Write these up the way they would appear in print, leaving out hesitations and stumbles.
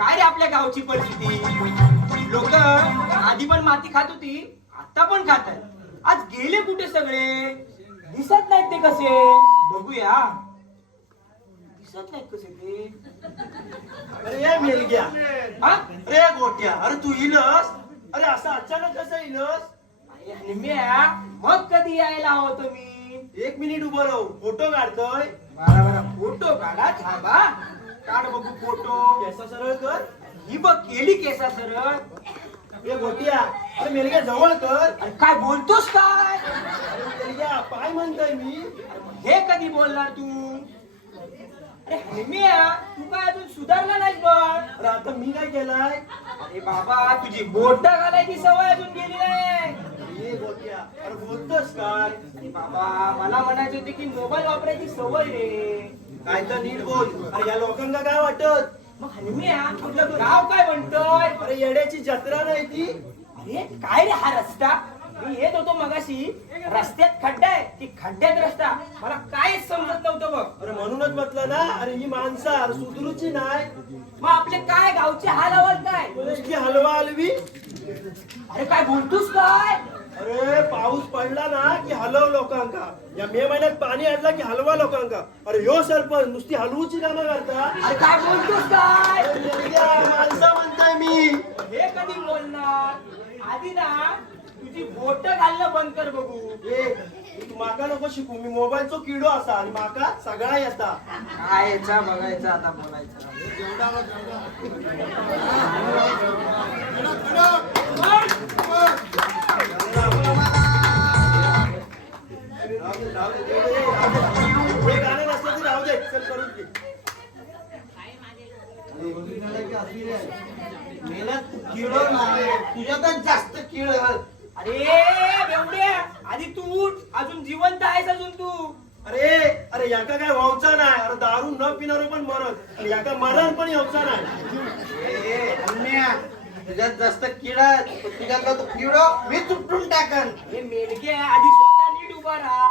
काय रे आपल्या गावची परिस्थिती? लोक आधी पण माती खात होती, आता पण खातात. आज गेले कुठे सगळे? दिसत नाहीत ते कसे? बघूया. दिसत नाहीत कसे ते? अरे मेलग्या, हा? अरे गोट्या, अरे तू इलस? अरे असं अचानक कसं इलस? अरे निम्या, मग कधी यायला हवं तुम्ही? 1 मिनिट उभं राहू, फोटो काढतोय. बरा फोटो काढा, थांबा. काढ बघू फोटो. केसा सरळ कर. ही बघ केली केसा सरळ. ए गोट्या, अरे मेलग्या जवळ कर. अरे काय बोलतोस काय? अरे मेलग्या, पाय म्हणतोय मी. हे कधी बोलणार तू? अरे निम्या, तू काय अजून सुधारला नाहीस बघ. अरे आता मी काय केलाय? अरे बाबा, तुझी बोट घालायची सवय अजून गेली नाही. ए गोट्या, अरे बोलतोस काय? अरे बाबा, मला म्हणायचे होते की मोबाईल वापरायची सवय रे. काय तर नीट बोल. अरे या लोकांना काय वाटत? मग हनुमिया, आपलं गाव काय म्हणतोय? अरे येड्याची जत्रा नाही ती. अरे काय रे हा रस्ता? मी येत होतो मगाशी, रस्त्यात खड्डा आहे, ती खड्ड्यात रस्ता. मला काहीच समजत नव्हतं बघ. अरे म्हणूनच म्हटलं ना, अरे ही माणसं अरे सुधरूची नाही. मग आपले काय गावचे हाल हवाल काय? नुसती हलवा हलवी. अरे काय बोलतोस काय? अरे पाऊस पडला ना की हलव लोकांका. या मे महिन्यात पाणी आणलं की हलवा लोकांका. अरे ह्यो सरपंच नुसती हलवूची कामं करता. अरे काय बोलतोस काय? अरे मेलग्या, माणसं म्हणताय मी. हे कधी बोलणार? आधी ना तुझी बोट घालणं बंद कर बघू. ए तू माका नको शिकू. मी मोबाईलचो किडो असा आणि माका सगळा येता. काय याचा बघायचं आता बोलायचं. हे गाणं नसतं ते राहू दे. चल करून घे. किडो नाही तुझ्यातच जास्त किड. अरे बेवड्या, आधी तू उठ. अजून जिवंत आहेस अजून तू. अरे अरे याका काय व्हावचा नाही. अरे दारू न पिणारो पण मरत आणि याका मरण पण यावचा नाही. अन्या तुझ्यात जास्त किडा तुझ्यातला तो किडो मी तुटून टाकन. हे मेलके आधी स्वतः नीट उभा राहा.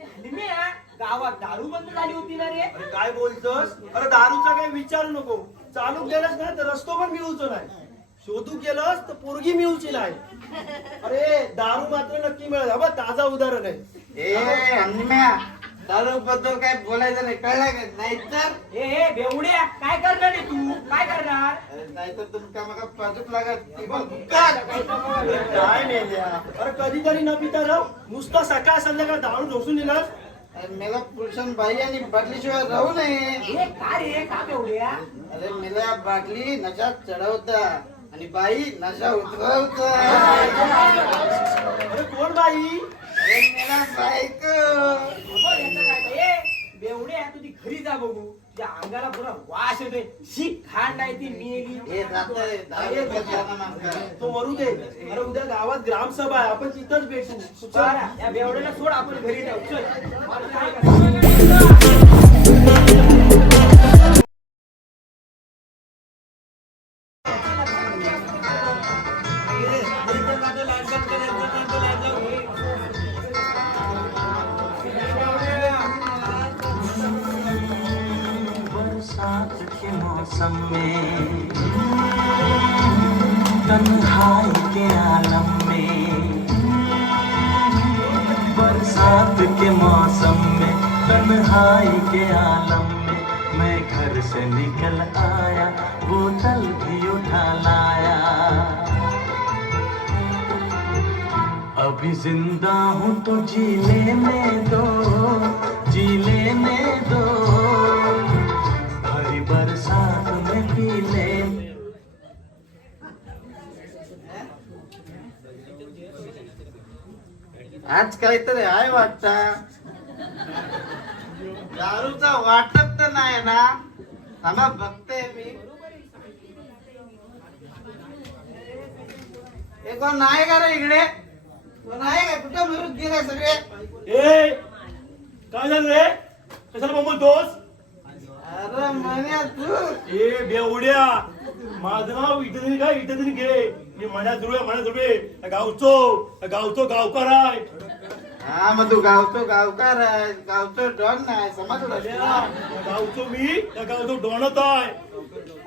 हनुम्या, गावात दारू बंद झाली होती ना रे? अरे काय बोलतोस? अरे दारूचा काय विचार नको. चालू केलंस ना तर रस्तो पण मिळूचो नाही. शोधू केलंस तर पोरगी मिळूची नाही. अरे दारू मात्र नक्की मिळेल. हा बघ ताजा उदाहरण आहे. ए अन्या दारू बद्दल काय बोलायचं नाही कळलं का? नाहीतर हे बेवड्या, काय करणार रे तू? काय करणार? नाहीतर तुमका मग पाजूक लागत. काय मेल्या? अरे कधीतरी न पिता राहू. नुसतं सकाळ संध्याकाळ दारू ढोसून दिलास. मेला पुरुषां बाई आणि बाटलीशिवाय राहू नये. हे काय रे? का बेवड्या? अरे मेला बाटली नशा चढवता आणि बाई नशा उतरवता. अरे कोण बाई? अरे मेला बायको. बघ याचं काय ते. हे बेवड्या, तुझी घरी जा बघू. त्या अंगाला पुरा वास येतोय. शी खांड आहे ती मेली. हे जातंय दारू बघायला मागं. तो मरू दे. अरे उद्या गावात ग्रामसभा आहे. आपण तिथंच भेटू. बरं, या बेवड्याला सोड, आपण घरी जाऊ. चल. मला काय करायचं? बरसात के मौसम में तन्हाई के आलम में, बरसात के मौसम में तन्हाई के आलम में, मैं घर से निकल आया बोतल भी उठा लाया। अभी जिंदा हूँ तो जी लेने दो, जी लेने दो, भरी बरसात में पी ले। आज काहीतरी आहे वाटता. दारूचा वाटप तर नाही ना? थांबा बघते मी. हे कोण नाही का रे इकडे? कोण आहे का? कुठं मिळून गेले सगळे? ए काय झालं रे? कशाला बोलतोस? अरे म्हण्या तू. ए बेवड्या, माझं नाव इटदनी काय इटदनी घे. मी मण्या जुळे गावचो गावकार आहे. हा मग तू गावतो गावकार आहे, गावतो डॉन नाही समजलं. गावचो मी त्या गावचो डोणत आहे.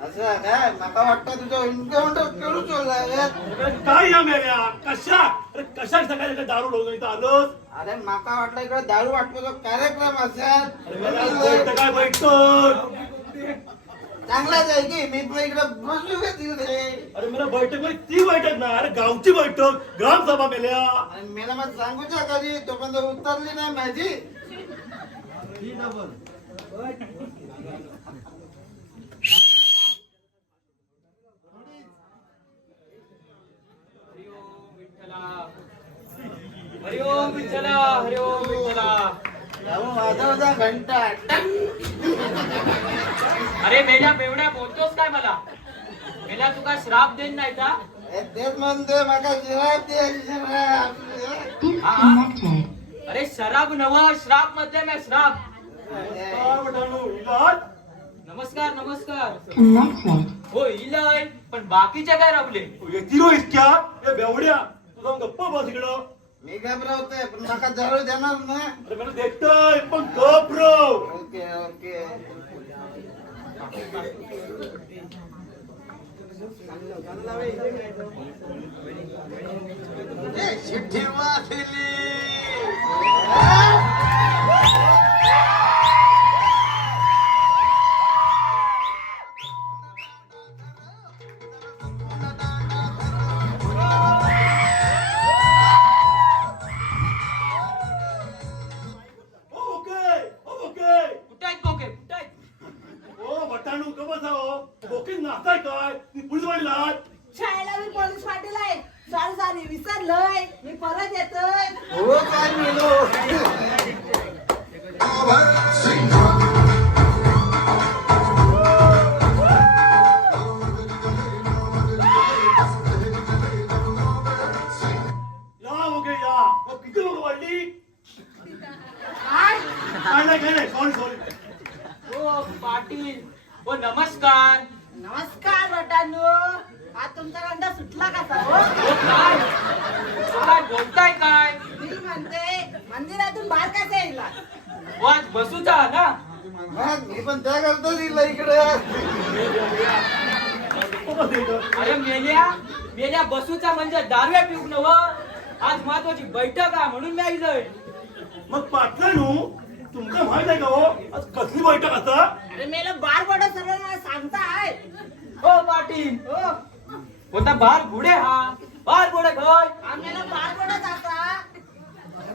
असं काय माका वाटतं तुझं एन्काउंटर करू चोरलाय अरे काय या मेल्या कशा अरे कशा सकाळी दारू डोंगर इथं आलोस अरे माका वाटलं इकडे दारू वाटपाचा कार्यक्रम असेल अरे मेल्या, बैठक काय बैठक चांगलाच आहे की मी पण इकडे बसलो का तिकडे अरे मेरा बैठक म्हणजे ती बैठक ना अरे गावची बैठक ग्रामसभा मेल्या आणि मला मग सांगूच्या कधी तोपर्यंत उतरली नाही माझी हरि ओम विठ्ठला हरि ओम विठ्ठला. वाजवता घंटा अरे मेल्या बेवड्या बोलतोस काय मला? मेल्या तुका श्राप देन नाही का? तेच म्हणतोय माका जिराब दे जिराब. हा? अरे शराब नव श्राप मध्ये मी श्राप. काय म्हणालो इलाज नमस्कार नमस्कार. हो इलय पण बाकीचे काय रावले? येतील इतक्या ए बेवड्या तुझा गप्पा बस इकडं मी घाबरवतोय पण माका दारू देणार ना अरे मला देखताय पण गप राव ओके ओके चिठ्ठी वाचली ओके ओके कुठे आहेत बोके कुठे आहेत? ओ वटाणू का बसाव ओके नाचाय काय ती पुढे वाढलात शाळेला मी पोलीस पाटील आहे. सॉरी विसरलोय. मी परत येतोय. हो काय मेलो या ओके या ओ किती लोक वाढली काय? काय नाही सॉरी ओ पाटील ओ नमस्कार. नमस्कार बटानू. आज तुमचा घंटा सुटला का सर? ओ काय? काय बोलताय काय? मी म्हणते मंदिरातून बाहेर कसे येईल? ओ आज बसूचा ना? मग मी पण त्या करतो दिलं इकडे अरे मेल्या बसूचा म्हणजे दारूया पिऊक नव. आज महत्वाची बैठक आहे म्हणून मी आलोय. मग पाटलानू तुमचं माहित आहे का हो आज कसली बैठक आता अरे मेला बार बडा सर्व मला सांगता आहे. ओ पाटील हो कोणता बार घोडे हा बार घोडे काय? आम्हाला बार बडा जाता.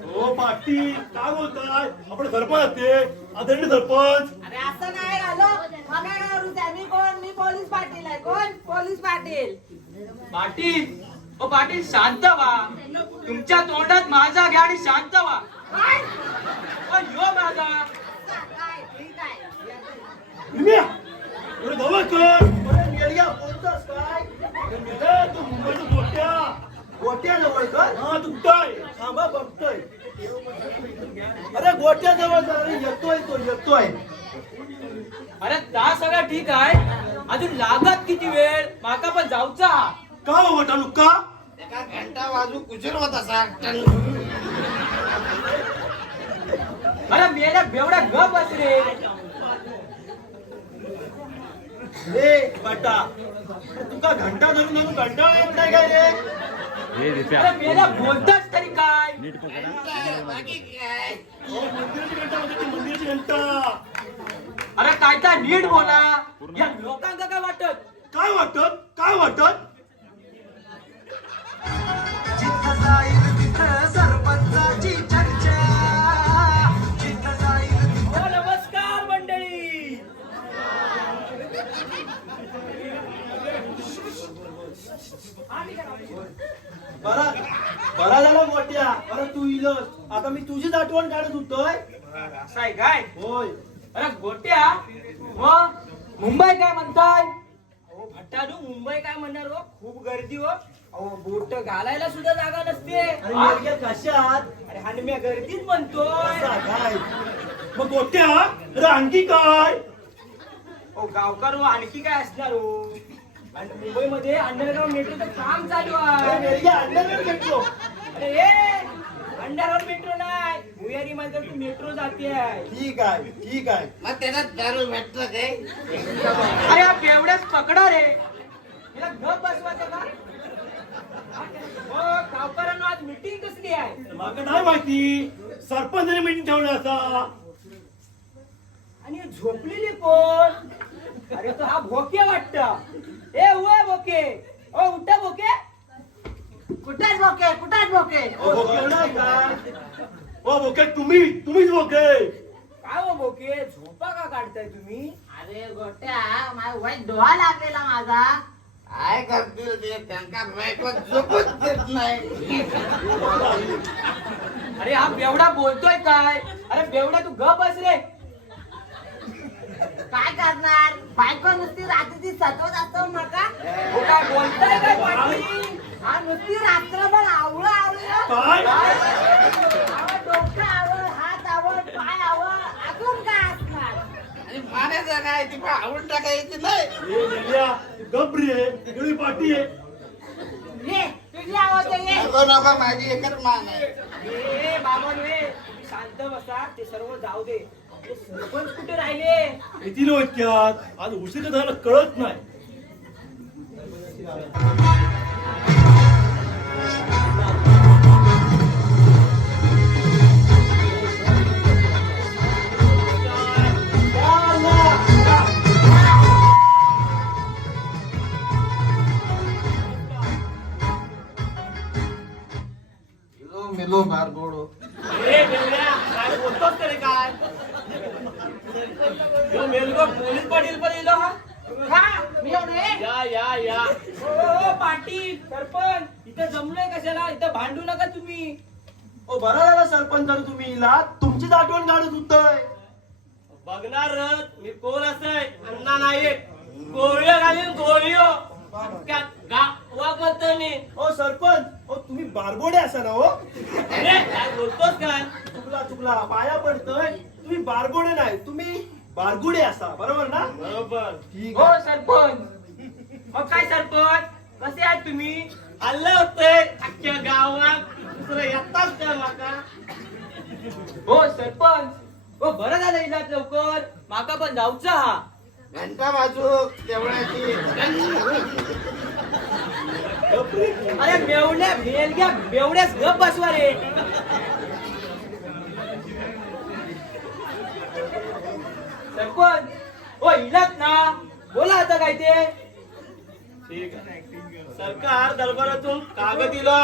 हो पाटील काय बोलताय आपण सरपंच असते आदरणीय सरपंच अरे असं नाही आलो. मग काय करू त्या? मी कोण? मी पोलीस पाटील आहे. कोण? पोलीस पाटील. पाटील ओ पाटील शांत व्हा. तुमच्या तोंडात माझा घ्या आणि शांत व्हा. काय? ओ यो माझा. काय? ठीक आहे. निम्या, एवढं जवळ कर अरे मेलिया बोलतोस काय अरे मेल्या, तू मुंबईचा गोट्या जवळ कर हा तुटतोय थांबा बघतोय अरे गोट्या जवळ कर अरे येतोय अरे ता सगळं ठीक आहे. अजून लागत किती वेळ? माका पण जाऊचा. का हो वटाणू का एका घंटा वाजू कुचर होत असा अरे मेल्या बेवड्या गप बस रे. रे बटा तुका घंटा धरून कंटाळा येत नाही काय रे अरे मेल्या बोलताच तरी काय? बाकी काय हो, मंदिराची घंटा होती ती मंदिराची घंटा अरे काय तर नीट बोला. या लोकांना काय वाटत? काय वाटत ओ नमस्कार मंडळी. बरा झाला गोट्या अरे तू इलस आता मी तुझीच आठवण काढत होतोय असं आहे काय? होय अरे गोट्या मग मुंबई काय म्हणताय? अहो भट्टानू मुंबई काय म्हणणार हो? खूप गर्दी हो. अहो बोट घालायला सुद्धा जागा नसते. अरे हा? मेलक्या कशात अरे आणि मी गर्दीत म्हणतोय. असा काय मग गोट्या अरे आणखी काय ओ गावकार हो आणखी काय असणार हो? आणि मुंबईमध्ये अंडरग्राऊंड मेट्रोचं काम चालू अरे आहे. मेलक्या अंडरग्राऊंड मेट्रो अरे ए अंडरग्राऊंड मेट्रो नाही भुयारी मध्ये तू मेट्रो जाते आहे. ठीक आहे ठीक आहे. मग त्याला दारू भेटलं काय? अरे हा बेवड्याच पकडा रे. हिला गप बसवायचं का? हो गावकऱ्यांना आज मीटिंग कसली आहे? मला नाही माहिती. सरपंचाने मीटिंग ठेवली असा. आणि हे झोपलेली कोण? अरे तो हा भोके वाटत. ए उय भोके. ओ उठा भोके. कुठे बोके कुठे बोके ओ भोके नाही काय? ओ भोके तुम्हीच भोके. काय हो भोके झोपा का काढताय तुम्ही? अरे गोट्या माझा वाईट डोळा लागलेला माझा. काय करतील ते? त्यांना बायको झोपूच देत नाही. अरे हा बेवडा बोलतोय काय? अरे बेवडा तू गप बस रे. काय करणार बायको नुसती रात्रीची सतवत असतो मका. हो काय बोलताय काय पाटील? हा नुसती रात्रभर आवळ काय? डोकं आवळ हात आवळ पाय आवळ अजून काय असणार. आणि मारायचं काय? ती पण आवडून टाकायची नाही. ए नेल्या, गबरी आहे. एवढी पार्टी आहे. ये तुझी आवाज ये. नको नको, माझी एकच मान आहे. ए बाबा रे तुम्ही शांत बसा. ते सर्व जाऊ दे. ते सरपंच कुठे राहिले? येतील हो इतक्यात. आज उशीर झालं कळत नाही. मिलो बारगोडो. ए बेवड्या काय बोलतोस तरी काय? यो मेलगो पोलीस पाटील पण येलो हा. हा मी येऊ रे. या ओ पाटील सरपंच इथं जमलोय कशाला? इथं भांडू नका तुम्ही. ओ बरं झालं सरपंच जर तुम्ही इलात. तुमचीच आठवण काढत होतय. बघणार मी कोण असय अण्णा नाईक. गोळ्या घालीन गोळ्यो. गावात म्हणतो मी. ओ सरपंच, ओ तुम्ही बारबोडे असा ना हो? अरे काय बोलतोस काय? चुकला पाया पडतोय. तुम्ही बारबोडे नाही, तुम्ही बारगुडे असा. बरोबर ना? बरोबर. ठीक हो आहे. सरपंच. मग काय सरपंच कसे आहात तुम्ही? आलं होतंय अख्ख्या गावात. दुसरं येताच का माका? हो सरपंच. हो बरं झालं इलाज लवकर. माका पण जाऊचा हा. घंटा वाजूक तेवढ्याची. अरे बेवड्या भेलग्या बेवड्याच गप बसवा रे. सरपंच हो इलाज ना. बोला आता काय ते. ठीक आहे. सरकार दरबारातून कागद दिला.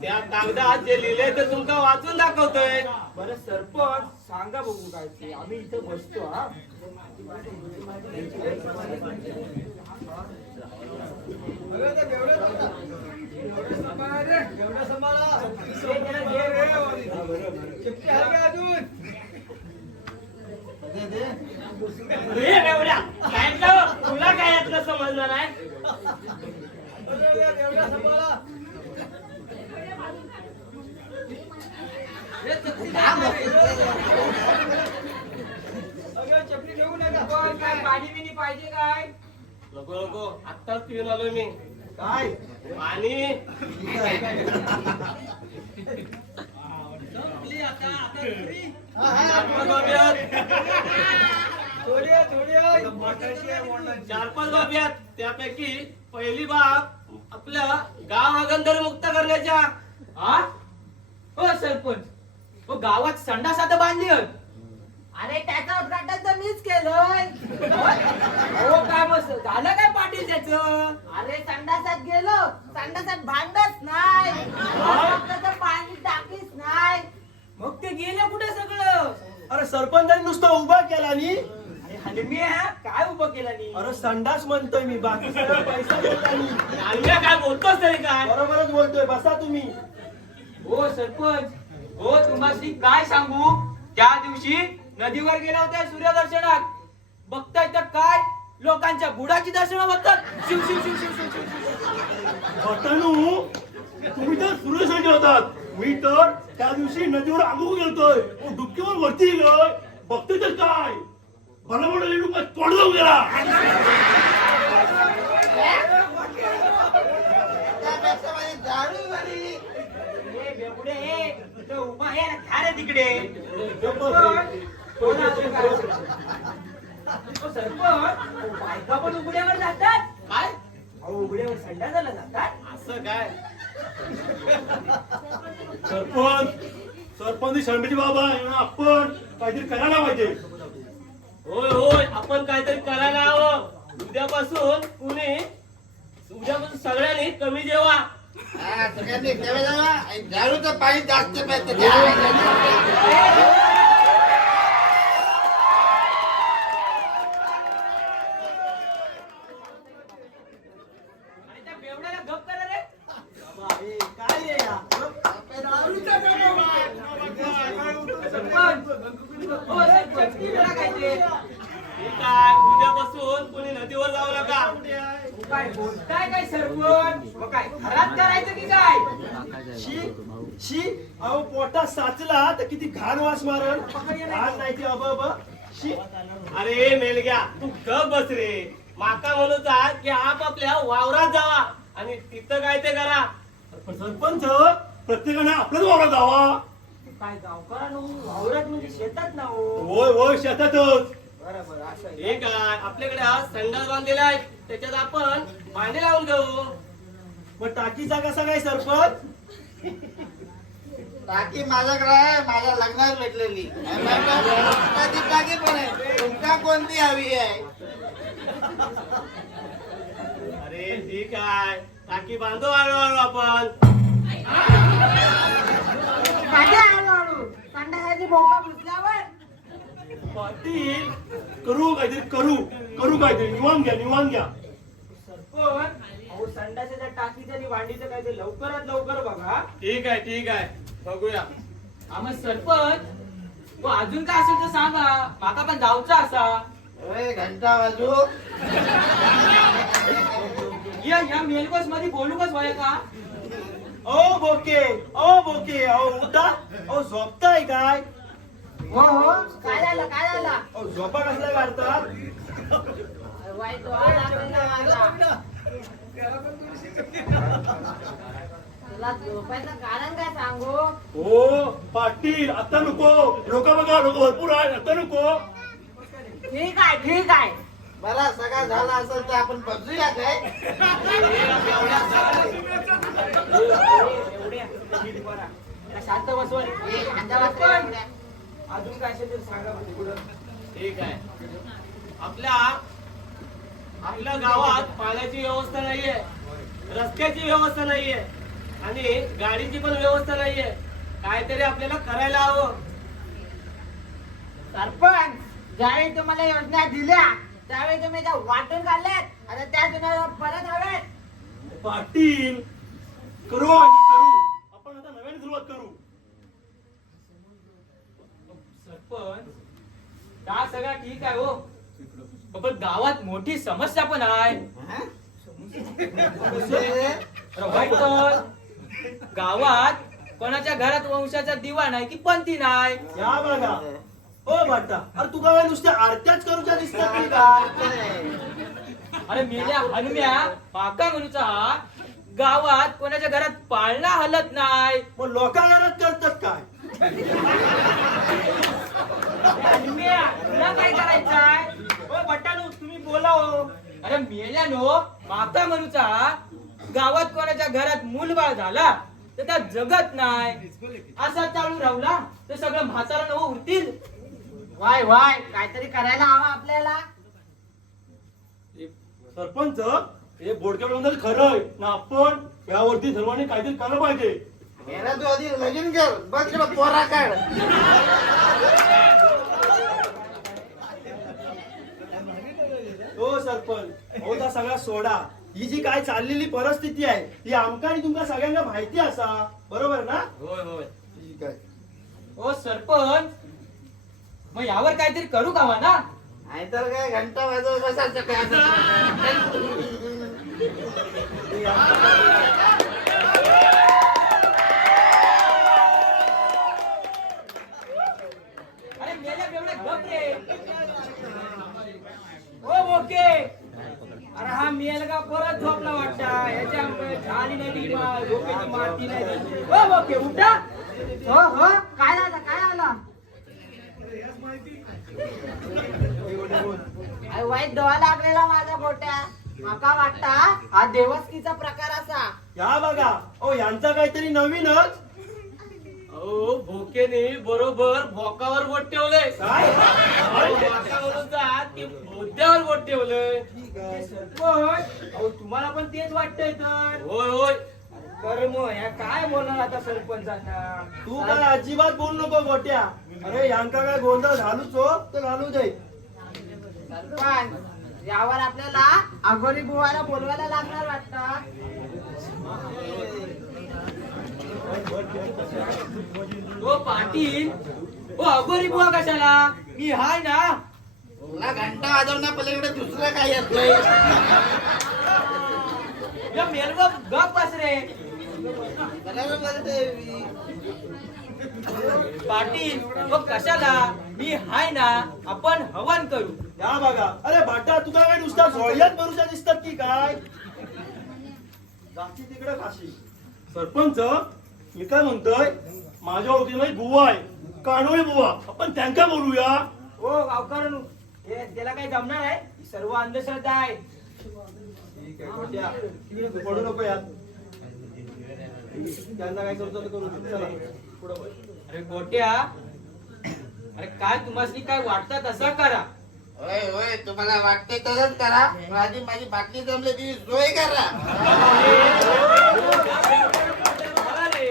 त्या कागदात जे लिहिलंय ते तुमका वाचून दाखवतोय. बरं सरपंच सांगा बघू काय ते. आम्ही इथं बसतो हा. रे बेवड्या काय तुला काय यातलं समजणार आहे? काय पाणी बिनी पाहिजे काय? नको आत्ताच पिऊन आलोय मी. काय? पाणी. चार पाच बाबी आहेत. त्यापैकी पहिली बाब आपल्या गाव अगंदर मुक्त करण्याच्या. हा हो सरपंच. हो गावात संडास आता बांधली आहेत. अरे त्याचं उद्घाटन तर मीच केलंय. हो काय मस्त झालं काय पाटील त्याचं? अरे संडासात गेलो संडासात भांडच नाही. फक्त तर पाणी टाकीच नाही. मग ते गेले कुठे सगळं? अरे सरपंचाने नुसतं उभा केला नी. अरे हलमी काय उभं केलं नी? अरे संडास म्हणतोय मी, बाकी सगळं पैसा देता नी. हलम्या काय बोलतोस तरी काय? बरोबरच बोलतोय. बसा तुम्ही. हो सरपंच. हो तुम्हाला काय सांगू. त्या दिवशी नदीवर गेला होता सूर्यदर्शनात. बघताय तर काय लोकांच्या बुडाची दर्शनं होतात. शिव शिव शिव शिव शिव शिव शिव. भटानू, तुम्ही तर सूर्यसाठी होतात. मी तर त्या दिवशी नदीवर आंघोळ गेलतोय. डुबकीवर वरती गेलोय. बघतोय तर काय भला मोठा लेडू काय तोड जाऊन गेला. त्यापेक्षा माझी दारू बरी. ए बेवडे याला घ्या रे तिकडे. सरपंच बायका पण उघड्यावर जातात. काय अहो उघड्यावर संडासाला जातात. असं काय सरपंच सरपंच शर्मेची बाबा आपण काहीतरी करायला पाहिजे. होय होय आपण काहीतरी करायला हवं. उद्यापासून सगळ्यांनी कमी जेवा. हा, सगळ्यांनी जेवायला जावा. आणि दारूचं पाणी जास्त प्यायचं. आणि त्या बेवड्याला गप करा रे. काय रे या? सरपंच हो सरपंच बोला काय ते. ठीक आहे उद्यापासून कोणी नदीवर जाऊ नका. काय बोलताय काय सरपंच. मग काय घरात करायचं की काय. शी शी अहो पोटात साचला तर किती घाण वास मारल. घाण नाही ती अब शी. अरे मेलग्या तू गप बस रे. माका म्हणूचा की आपापल्या वावरात जावा आणि तिथं काय ते करा. पण सरपंच प्रत्येकाने आपल्याच वावरात जावा. काय गावकऱ्यांनो वावरात म्हणजे शेतात ना हो. होय होय शेतातच. बरोबर असं आहे. ठीक आहे आपल्याकडे आज संडास बांधलेला आहे त्याच्यात आपण पाणी लावून घेऊ. मग टाकीचा कसा काय सरपंच. टाकी माझ्याकडे आहे. माझ्या लग्नात भेटलेली. ती टाकी पण आहे. तुमका कोणती हवी आहे. अरे ठीक आहे टाकी बांधू हळूहळू आपण. माझ्या हळूहळू संडासाची भोका घुसल्यावर पाटील करू काहीतरी करू काहीतरी. निवान घ्या. सरपंच अहो संडासाच्या टाकीचं आणि वांडीचं काय ते लवकरात लवकर बघा. ठीक आहे बघूया. आम्हा सरपंच अजून काय असेल तर सांगा. माका पण जाऊचा असा. ओय, घंटा वाजू. या मेलबस मध्ये बोलू कस व्हाय का. ओ बोके अहो उठा. अहो झोपताय काय. हो हो काय झालं अहो झोपा कसला काढतात. वाईट डोळा लागलेला माझा. तुला झोपायचं कारण काय सांगू. हो पाटील आता नको. लोक बघा लोक भरपूर आहे. आता नको. ठीक आहे बरा सगळा झाला असेल तर आपण बघूया काय. शांत बसवा रे. अंगावर अजून काय असेल तर सांगा म्हणजे पुढं. ठीक आहे आपल्या गावात पाण्याची व्यवस्था नाहीये. रस्त्याची व्यवस्था नाहीये आणि गाडीची पण व्यवस्था नाहीये. काहीतरी आपल्याला करायला हवं. सरपंच ज्यावेळी तुम्हाला योजना दिल्या त्यावेळी तुम्ही त्या वाटून काढल्यात आता त्या तुम्हाला परत हव्यात. पाटील करू आपण आता नव्याने सुरुवात करू. सरपंच हा सगळा ठीक आहे हो. पण गावात मोठी समस्या पण आहे. वाईट पण गावात कोणाच्या घरात वंशाचा दिवा नाही की पंथी नाही. या बघा ओ बाटा. अरे तुका काय नुसत्या आरत्याच करूच्या दिसतात की काय. अरे मेल्या हनुम्या पाका म्हणूचा हा गावात कोणाच्या घरात पाळणा हलत नाही. मग लोका घरात करतात काय. हनुम्या तुला काय करायचंय. ओ बट्टानू तुम्ही बोला हो. अरे मेल्यानो माका म्हणूचा गावात कोणाच्या घरात मूलबाळ झाला तर त्या जगत नाही. असा चालू राहला तर सगळं म्हातारा नव उरतील. वाय काहीतरी करायला हवं आपल्याला. सरपंच हे बोडक्या बंदर खरं आहे ना. आपण यावरती सर्वांनी काहीतरी केलं पाहिजे. याला तू आधी लगीन कर. बघ तुला पोरा काढ. हो सरपंच हो त्या सगळा सोडा. ही जी काय चाललेली परिस्थिती आहे ही आमका आणि तुमका सगळ्यांना माहिती असा. बरोबर ना. होय ठीक आहे. ओ सरपंच मग यावर काहीतरी करू का ना. नाहीतर काय घंटा वाजवत बसायचं काय. अरे मेल्या बेवड्या गप रे. ओ ओके. अरे हा मेलगा परत झोपला वाटता. याच्या झाली नाही झोपेची माती नाही. ओ ओके उठा. हो काय अरे वाईट डोळा लागलेला माझा गोट्या. माका वाटता हा देवस्कीचा प्रकार असा. या बघा ओ यांचा काहीतरी नवीनच. अहो भोकेने बरोबर भोकावर बोट ठेवलंय. काय भोकावरून जात की मुद्द्यावर बोट ठेवलंय. सरपंच अहो तुम्हाला पण तेच वाटतंय तर. होय होय. कर्म या काय बोलणार आता सरपंचांना. तू काय अजिबात बोल नको गोट्या. अरे यांका काय गोंधळ घालूच हो तर घालू दे. सरपंच यावर आपल्याला अगोरी बुवाला बोलवायला लागणार वाटतं. ओ पाटील ओ अगोरी बुवा कशाला मी हाय ना. तुला घंटा वाजवण्या पलीकडे दुसरं काय येत नाही. या मेलग गप बस रे. बरोबर बोलतोय मी. पाटील ओ कशाला मी हाय ना. आपण हवन करू. या बघा अरे भाटा तुला काय नुसता झोळ्यात भरूच्या दिसतात की काय. जाची तिकडे खाशी. सरपंच मी काय म्हणतोय माझ्या ओळखीमध्ये बुवा आहे कानोळी बुवा. आपण त्यांना बोलूया. ओ गावकऱ्यांनो हे त्याला काही जमणार आहे. ही सर्व अंधश्रद्धा आहे. ठीक आहे गोट्या तिकडे पडू नको यात. त्यांना काय करतो ते करू दे. चला पुढे बस. अरे गोट्या अरे काय तुम्हाला काय वाटतं तसं करा. होय होय तुम्हाला वाटते तसंच करा. माझी बाटली जमली ती सोय करा. धरा रे.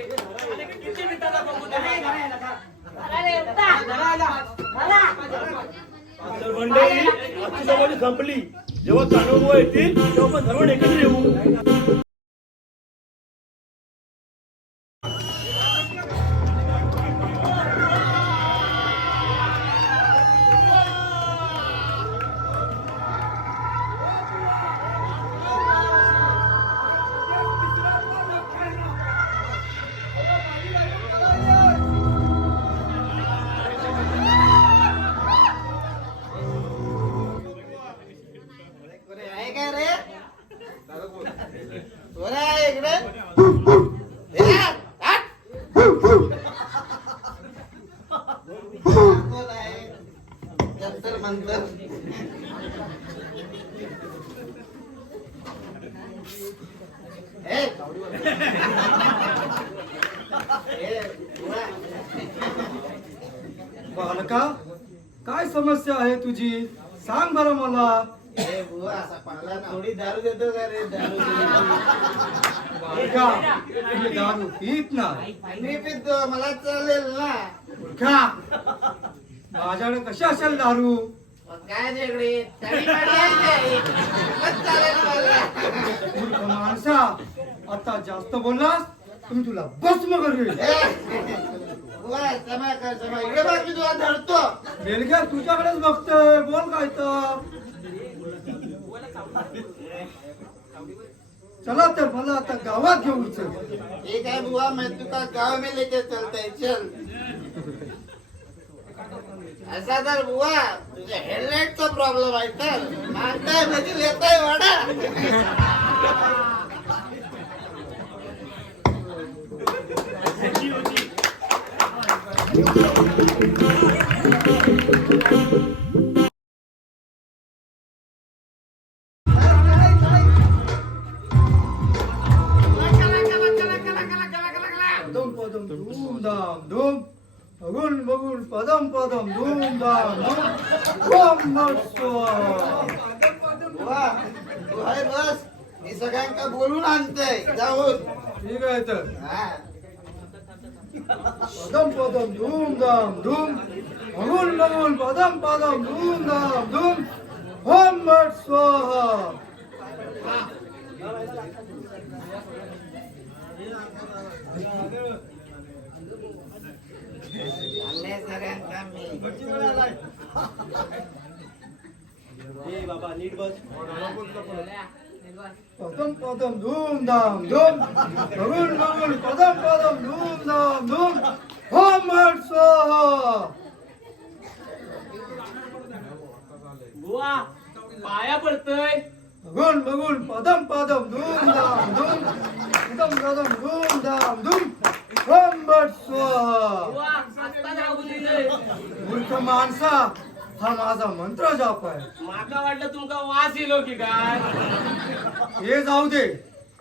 अरे किती मिनिटाला बघू दे. अरे उठा. तर मंडळी आजची सवारी संपली. जेव्हा कानोबुवा येतील तेव्हा आपण सर्व एकत्र येऊ. कोणी आहे का रे? कोण आहे इकडे? ए, हट! कोण आहे? जंतर मंतर. ए, बुवा. बालका काय समस्या आहे तुझी सांग बरं मला. ए, बुवा, असा पाला थोडी दारू देतो का रे? दारू बालका मी दारू पित नाही. मी पितो मला चालेल ना. का माझ्याकडे कशी असेल दारू. मग काय वेगळी तरी पाहिजे. मग चालेल मला. मूर्ख माणसा आता जास्त बोललास तुम्ही तुला भस्म करेल. बुवा, क्षमा कर, क्षमा. इकडे बघ, मी तुला धरतो. बेलग्या तुझ्याकडेच बघतोय बोल काय तर. चला तर मला आता गावात घेऊन चल. ठीक है बुआ, मैं तुका गांव में लेके चलता है. चल. ऐसा तर बुआ तुझ्या हेडलाईटचा प्रॉब्लेम आहे तर मागताय म्हणजे लेताय वाडा. पदम पदम धूम धाम धूम बघून बघून पदम पदम धूम धाम धूम ओम नमः शिवाय. बुवा तू आहे बस, मी सगळ्यांका बोलून आणतोय जाऊन. ठीक आहे तर हा. पदम पदम धूम धाम धूम बघून बघून पदम पदम धूम धाम धूम ओम नमः स्वाहा. आणलंय सगळ्यांका मी. ए बाबा नीट बस. पदम पदम धूम धाम धूम बघून बघून पदम पदम धूम धाम धूम ओम नमः स्वाहा. बुवा पाया पडतोय. बघून बघून पदम पदम धूम धाम धूम पदम पदम धूम धाम धूम ओम नमः स्वाहा. बुवा आत्ता जाऊ दिले. मूर्ख माणसा हा माझा मंत्र जाप आहे. माका वाटलं तुमका वास येलो की काय. हे जाऊ दे,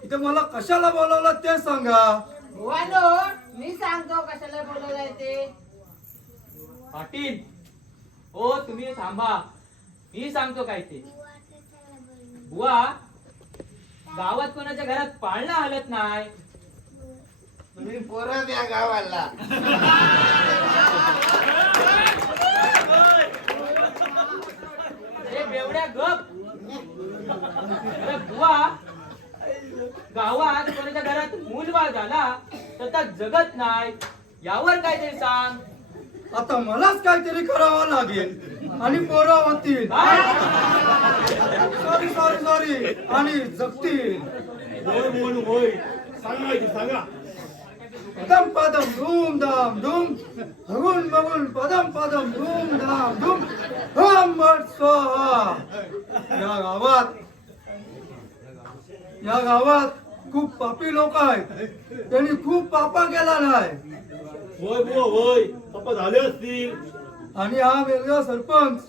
इथे मला कशाला बोलवलं ते सांगा. बुवानो, मी सांगतो कशाला बोलवलंय ते. पाटील हो तुम्ही थांबा, मी सांगतो काय ते. बुवा, गावात कोणाच्या घरात पाळणा हलत नाही. तुम्ही परत या गावाला. हे बेवड्या गप. अरे बुवा, गावात कोणाच्या घरात मूलबाळ झाला तर त्या जगत नाही, यावर काहीतरी सांग. आता मलाच काहीतरी करावं लागेल आणि पोरं होतील. सॉरी सॉरी सॉरी आणि जगतील. होय सांगा सांगा. पदम पदम धूम धाम धूम, हगुन मगुन पदम पदम धूम धाम धूम, ओम भट स्वाहा. या गावात खूप पापी लोक आहेत. त्यांनी खूप पापा केला नाही. होय बुवा होय, पप्पा झाले असतील. आणि हा वेगळा सरपंच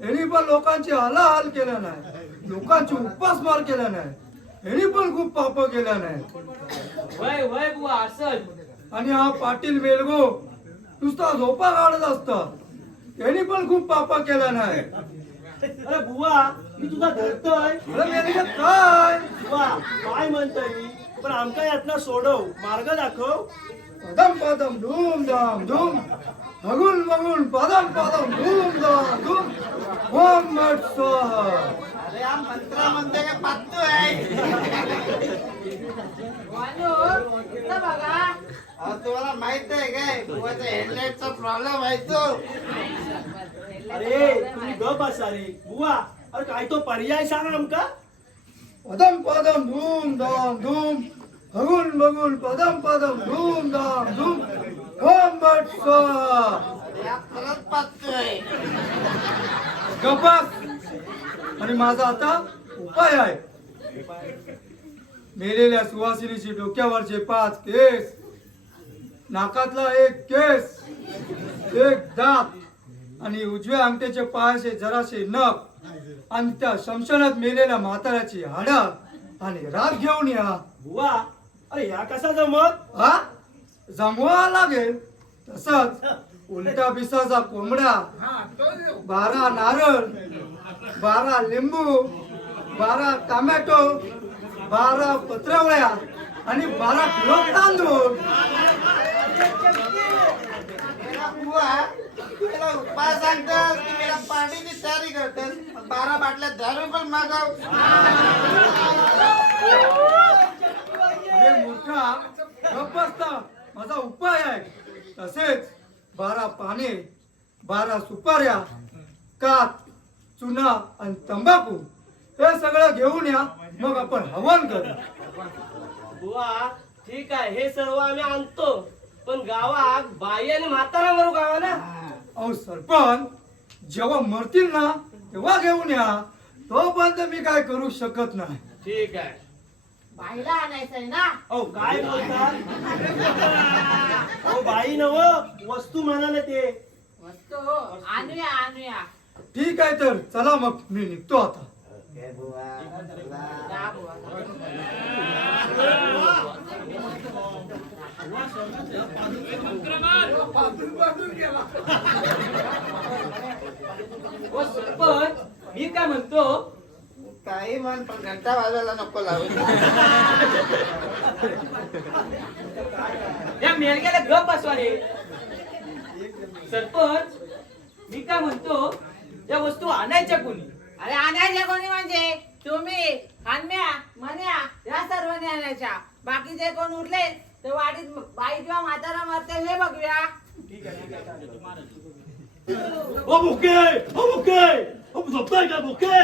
यांनी पण लोकांची हालाहाल केला नाही, लोकांची उपासमार केला नाही. यांनी पण खूप पाप केल्या नाही. वय वय बुवा असल. आणि हा पाटील वेलगो नुसता झोपा काढत असता. यांनी पण खूप पाप केला नाही. अरे बुवा मी तुझा धरतोय. अरे वेलगे काय बुवा काय म्हणतोय मी, पण आमका यातनं सोडव, मार्ग दाखव. पदम पदम धूम धाम धूम, हगुन मगुन पदम पदम धूम धाम धूम, ओम भट स्वाहा. अरे हा मंत्रामध्ये काय पाहतो आहे. बुवानो, इथं बघा. अहो, तुम्हाला माहित आहे काय बुवाचा हेडलाईटचा प्रॉब्लेम आहे तो. अरे तुम्ही गप असा रे बुवा. अरे काय तो पर्याय सांग आमका. पदम पदम धूम धाम धूम, हगुन मगुन पदम पदम धूम धाम धूम, ओम भट स्वाहा. अरे हा परत पाहतोय. गप्पा. आणि माझा आता उपाय आहे. मेलेल्या सुवासिनीची डोक्यावरचे 5 केस, नाकातला 1 केस, 1 दात आणि उजव्या अंगठ्याचे पायाचे जराशे नख आणि त्या शमशानात मेलेल्या म्हाताऱ्याची हाडं आणि रात घेऊन या. बुवा अरे ह्या कसा जमत. हा जमवा लागेल. तसंच उलटा बिसाचा कोंबडा, 12 नारळ, 12 लिंबू, 12 टोमॅटो, 12 पत्रवळ्या आणि 12 किलो तांदूळ. मेरा बुवा तुला उपाय सांगतोस की मेरा पार्टीची तयारी करतोस. 12 बाटल्या दारू पण मागव. अरे मोठा गप्प बसता. माझा उपाय आहे. तसेच 12 पाने, 12 सुपाऱ्या, कात, चुना आणि तंबाखू हे सगळं घेऊन या. मग आपण हवन करू. बुवा ठीक आहे, हे सर्व आम्ही आणतो. पण गावात बाई आणि म्हातारा मरू गावा ना. अहो सरपंच जेव्हा मरतील ना तेव्हा घेऊन या. तोपर्यंत मी काय करू शकत नाही. ठीक आहे. बाईला आणायचंय ना. अहो काय बोलतात. अहो बाई नव वस्तू म्हणाले ते. मस्त हो. आणूया आणूया. ठीक आहे तर चला मग मी निघतो आता. काय बुवा तुला जा बुवा. ओ सरपंच, मी काय म्हणतो, काही म्हण पण घंटा वाजवायला नको लावू. या मेलग्याला गप बसवा रे. सरपंच, मी काय म्हणतो, या वस्तू आणायच्या कोणी. अरे आणायच्या कोणी म्हणजे तुम्ही, हनम्या, मन्या या सर्वांनी आणायच्या. बाकीचे कोण उरले ते वाडीत बाई किंवा म्हातारा मरते हे बघूया. ओ बुके, ओ बुके, ओ झोपताय का बुके,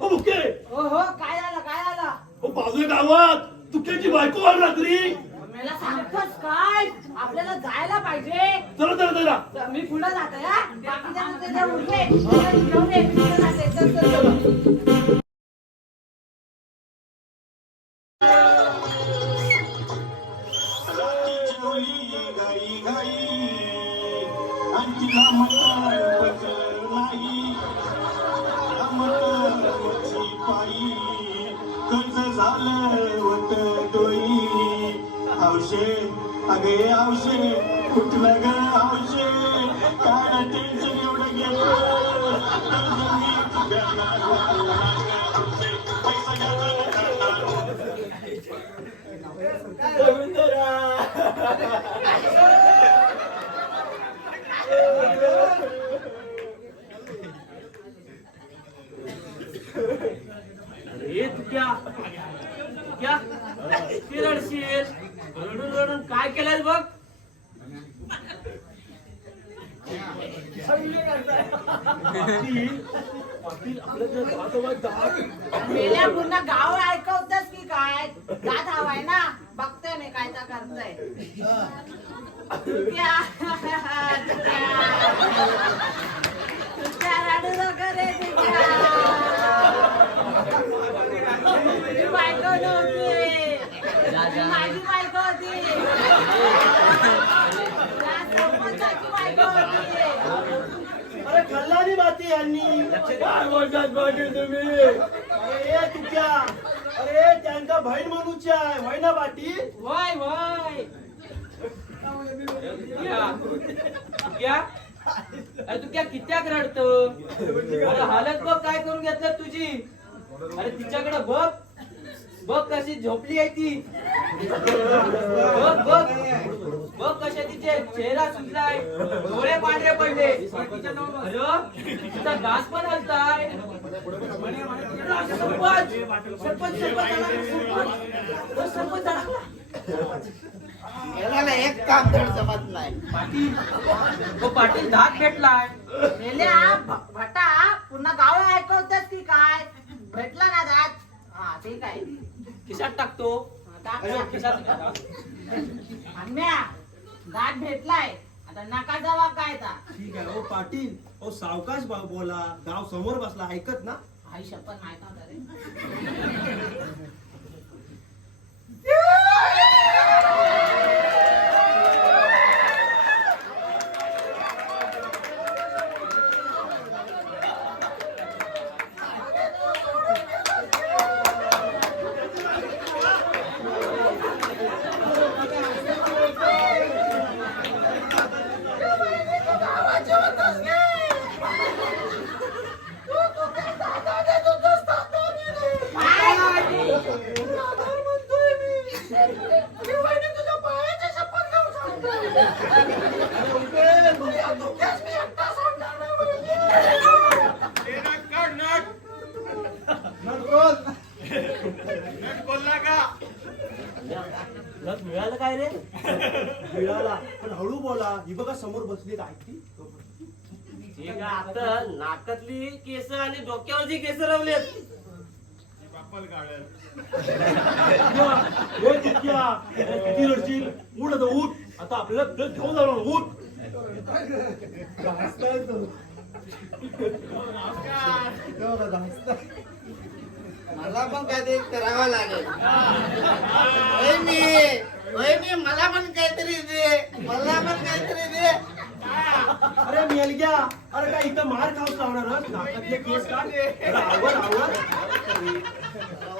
ओ बुके. हो हो काय झालं काय झालं. ओ बाजू गावात तुक्याची बायको आली रात्री. मला सांगतोस काय, आपल्याला जायला पाहिजे. चला चला चला. तर मी पुढे जाते हा. बाकीच्या ते उरले ते घेऊन ये. मी पुढे जाते. चल चल चल. गाई गाई आणि तिला म्हणतात नाही. चालवत डोई हौशे अगे हौशे कुठलं ग हौशे काय टेन्शन एवढं गेलं अरे तुक्या किती रडशील रडून रडून काय केलंय बघ मेल्या पूर्ण गाव ऐकवतस की काय जात हवाय ना बघतोय मी काय तर करतोय तुक्या रडू नको रे तुक्या तुझी बायको नव्हती ती माझी बायको होती त्या सरपंचाची बायको होती अरे खल्लानी माती यांनी काय बोलतात पाटील तुम्ही अरे तुझ्या अरे त्यांचा बहीण म्हणूची आहे होय ना पाटील वय वय अरे तू क्या कित्याक रडतो अरे हालत बघ काय करून घेतलं तुझी अरे तिच्याकडे बघ बघ कशी झोपली आहे ती बघ बघ बघ कशा तिचे चेहरा सुजलाय डोळे पांढरे पडले अरे तिचा घास पण हलताय सरपंच सरपंच सरपंच सरपंच याला एक काम धड जमत नाही पाटील तो पाटील धाक भेटलाय मेल्या भटा पुन्हा गाव ऐकवतस की काय भेटला ना दात हा ठीक आहे खिशात टाकतो टाक अरे, ना. खिशात टाक. अन्म्या दात भेटलाय आता नका जावा काय ता ठीक आहे ओ पाटील ओ सावकाश बोला गाव समोर बसला ऐकत ना आई शपथ नाही का रे लस मिळालं काय रे मिळाला पण हळू बोला ही बघा समोर बसली ऐकती ठीक आहे आता नाकातली केस आणि डोक्यावरची केस रवलेत हे जितक्या किती रडशील उठ आता उठ आता आपल्याला प्लस घेऊन जाणार उठ मला पण काहीतरी करावं लागेल वहिनी मला पण काहीतरी दे मला पण काहीतरी दे अरे मेलग्या अरे काय इथं मार खाऊच लावणार नाकातले केस काढ आवर आवर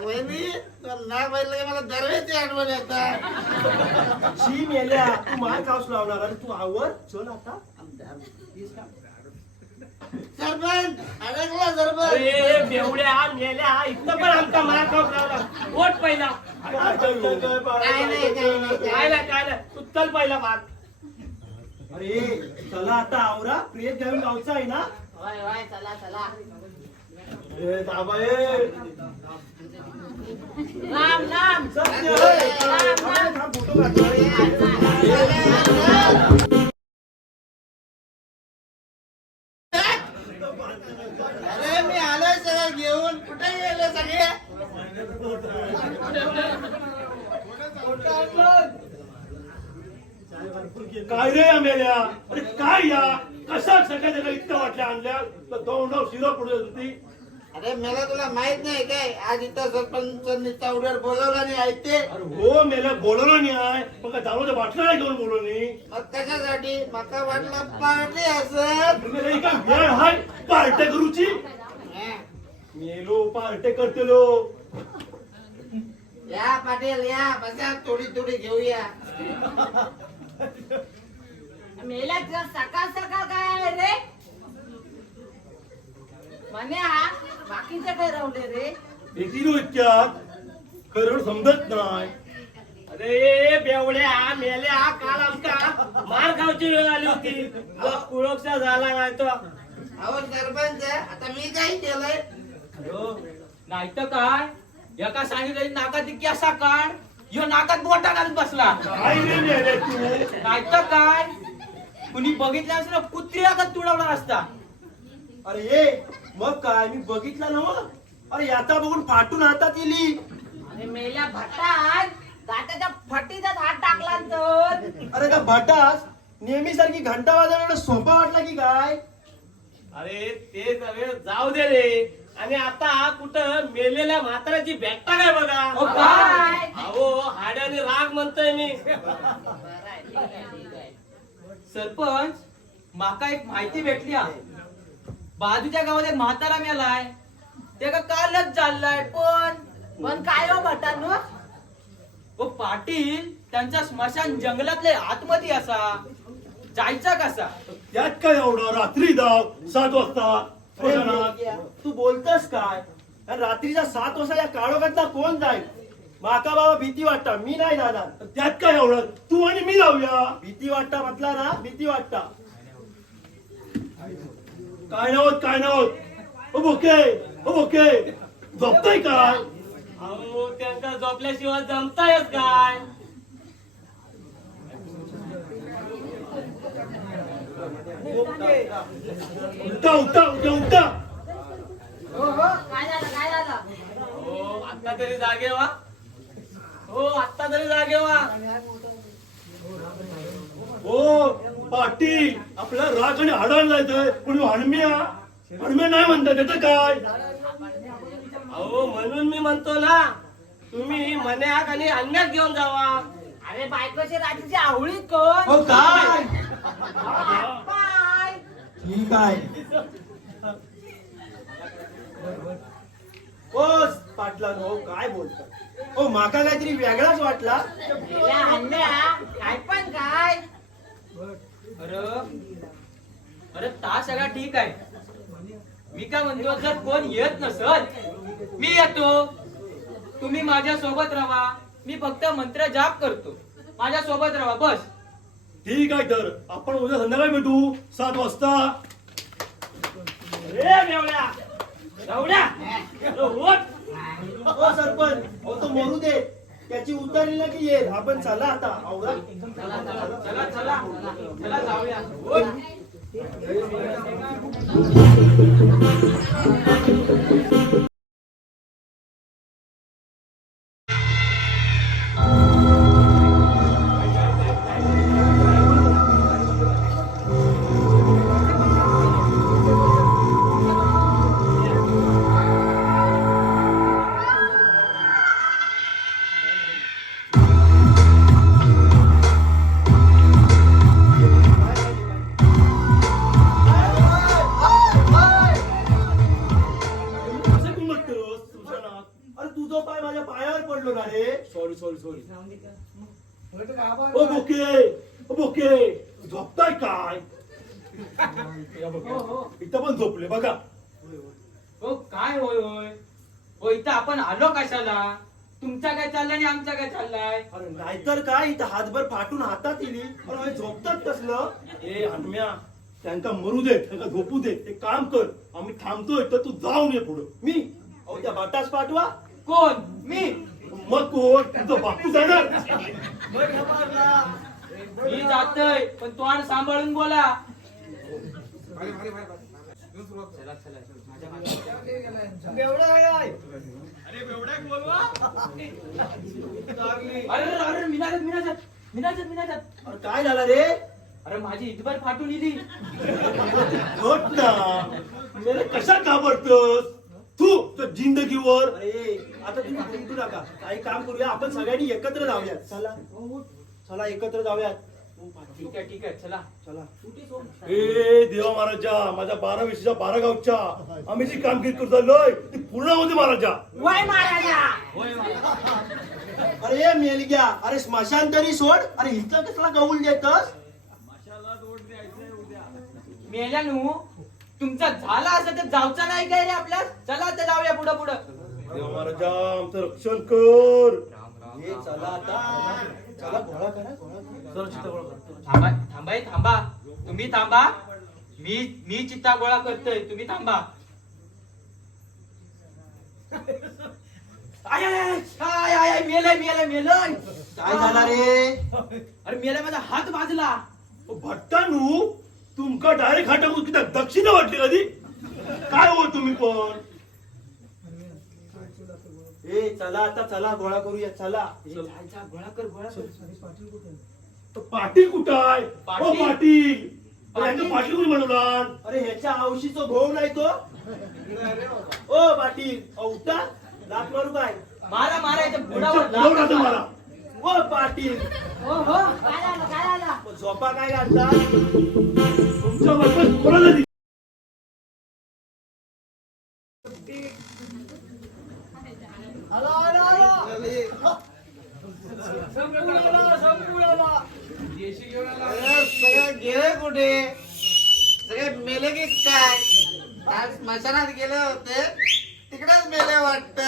वहिनी नाक पाहिलं की मला दरवेळची आठवण येतात शी मेल्या तू मार खाऊच लावणार अरे तू आवर चल आता सरपंच अडकला सरपंच अरे बेवड्या मेल्या इथं पण आमचा मार खाऊ लावला वोट पहिला काय नाही काय नाही तू चल पहिला मार अरे चला आता आवरा प्रेत घेऊन गावचा आहे ना होय होय चला चला ए दाबा ए राम राम सत्य राम राम थांब, फोटो काढतो. अरे मी आलोय सगळं घेऊन कुठे गेले सगळे काय रे आमेल्या अरे काय या कशा सगळ्या इतक्या वाटल्या आणल्या तर दोन शिरा पुढे होती अरे मला तुला माहित नाही काय आज इथं सरपंचांनी चावड्यावर बोलवलं नाही ऐकते अरे हो मेल्या बोलवलं नाही आहे मग काय दारूच्या बाटल्या नाही घेऊन बोलवली मग कशासाठी मका वाटलं पार्टी असत मेल्या काय वेळ हाय पार्ट्या करूची मेलो पार्टे करतेलो या पाटील या बसा थोडी थोडी घेऊया. मेल्या तुझा सकाळ सकाळ काय आहे रे म्हण्या बाकीचे काय रावले रे भेटीलो इतक्यात खरं समजत नाही. अरे बेवड्या मेल्या काल आमका मार खावची वेळ आली होती पुळोक्षा झाला नाही तो. अहो सरपंच आता मी काय केलंय? नाही तर काय एका सांगितलं नाकात इतकी असा काढ ह्यो नाकात बोटा घालत बसला. काय रे मेले तू? नाही तर काय कुणी बघितलं असं ना कुत्री आकात तुडवला असता. अरे ये मग काय मी बघितलं ना मग. अरे याचा बघून फाटून हातात येली. अरे मेल्या भटात दाताच्या फटीतच हात टाकला तर अरे का भटास नेहमीसारखी घंटा वाजवणं सोपा वाटला की काय? अरे ते सगळे जाऊ दे रे. आणि आता कुठं मेलेल्या म्हाताऱ्याची भेटता काय बघा. अहो, काय? अहो हाड्याने राग म्हणतोय मी. बरं आहे, ठीक आहे, ठीक आहे. सरपंच माका एक माहिती भेटली हा. बाजूच्या गावात एक म्हातारा मेलाय ते का कालच चाललाय पण काय हो भटांनो व पाटील त्यांचा स्मशान जंगलातले आतमध्ये असा जायचा कसा. त्यात काय एवढं रात्री 7 वाजता स्मशानात? तू बोलतस काय? आणि रात्रीच्या 7 वाजता या काळोखातला कोण जाईल? माका बाबा भीती वाटता मी नाही जाणार. त्यात काय एवढं तू आणि मी जाऊया. भीती वाटता म्हटला ना भीती वाटता. काय नव्हत काय नव्हत. ओ बोके झोपताय काय? अहो त्यांचा झोपल्याशिवाय जमतायच काय. उठा हो काय झालं हो आता तरी जागे व्हा. हो आता तरी जागे व्हा. हो पाटील आपला राग आणि हाडायला जायचंय पण हणम्या नाही म्हणतात त्याचं काय? अहो म्हणून मी म्हणतो ना तुम्ही मन्याक आणि अन्याक घेऊन जावा. अरे बायकोची रात्रीची आवळी कोण हो काय पाय ठीक आहे. हो पाटला हो काय बोलता? हो माका काहीतरी वेगळाच वाटला. मेल्या हल्ल्या काय पण काय अरे अरे ता सगळा ठीक आहे. मी काय म्हणतो जर कोण येत नसत मी येतो. तुम्ही माझ्या सोबत राहा. मी फक्त मंत्र जाप करतो. माझ्या सोबत राहा बस. ठीक आहे तर आपण उद्या संध्याकाळी भेटू 7 वाजता. रे बेवड्या बेवड्या उठ. हो सरपंच हो तो मरू दे. त्याची उतरली ना की येईल. आपण चला आता आवरा. चला चला चला चला जाऊया. असं कोण म्हणतोस सुशांत? अरे तुझा पाय माझ्या पायावर पडलो ना रे. सॉरी ओ बोके झोपताय काय? इथं पण झोपले बघा. हो काय होय होय हो इथं आपण आलो कशाला. तुमचा काय चाललाय आणि आमचा काय चाललाय. अरे नाहीतर काय इथं हातभर फाटून हातात येली. अरे झोपतात कसलं? ए हनुम्या त्यांका मरू दे त्यांका झोपू दे. एक काम कर आम्ही थांबतोय तर तू जाऊन ये पुढं. मी अहो त्या बाटास पाठवा. कोण मी मग कोण तुझं बापू जाणार. मी जातोय पण तोंड सांभाळून बोला. चला चला माझ्या अरे अरे मिनाजत अरे काय झालं रे? अरे माझी इथभर फाटून इली. झोप ना. मेरे कशा घाबरतोस तू तर जिंदगीवर? अरे आता तुम्ही गुंतू नका. काही काम करूया आपण सगळ्यांनी एकत्र जाऊयात. चला एकत्र जाऊयात. ठीक आहे चला चला. ए देवा महाराजा माझ्या 12 12 गावच्या आम्ही जी कामगिरी करतो ती पूर्ण होते महाराजा. वय महाराजा हो अरे मेलग्या, अरे स्मशान तरी सोड. अरे हिचं कसला कौल देतस? मेल्यानु तुमचा झाला असं तर जाऊचा नाही काय रे आपल्या. चला तर जाऊया पुढं पुढं. महाराजा आमचं रक्षण कर. हे चला आता, चला गोळा करा, गोळा करा. थांबा थांबाय थांबा. तुम्ही थांबा. मी चित्ता गोळा करतोय, तुम्ही थांबा. आय आय आय आय आय आय मेलय मेलय मेलय. काय झाला रे? अरे मेलाय, माझा हात भाजला. भट्टानू तुमका डायरेक्ट हाटा किती दक्षिणा वाटली कधी? काय हो तुम्ही पण? ए चला आता, चला गोळा करूया, चला. गोळा कर गोळा कर. तो पाटील कुठं आहे? पाटील? ओ पाटील. अरे यांचं पाटील कोणी बनवला? अरे ह्याच्या आवशीचा भाऊ नाही तो? ओ पाटील, उठा. लाथ मारू काय? मारा मारा याच्या यांच्या बुडावर बुडावर लाथ मारा. ओ पाटील, हो हो काय झालं काय झालं? झोपा काय घालता? तुमच्या बरोबर कोणाला दिली? सगळे गेले कुठे? सगळे मेले की काय? आज स्मशानात गेले होते, तिकडेच मेले वाटत.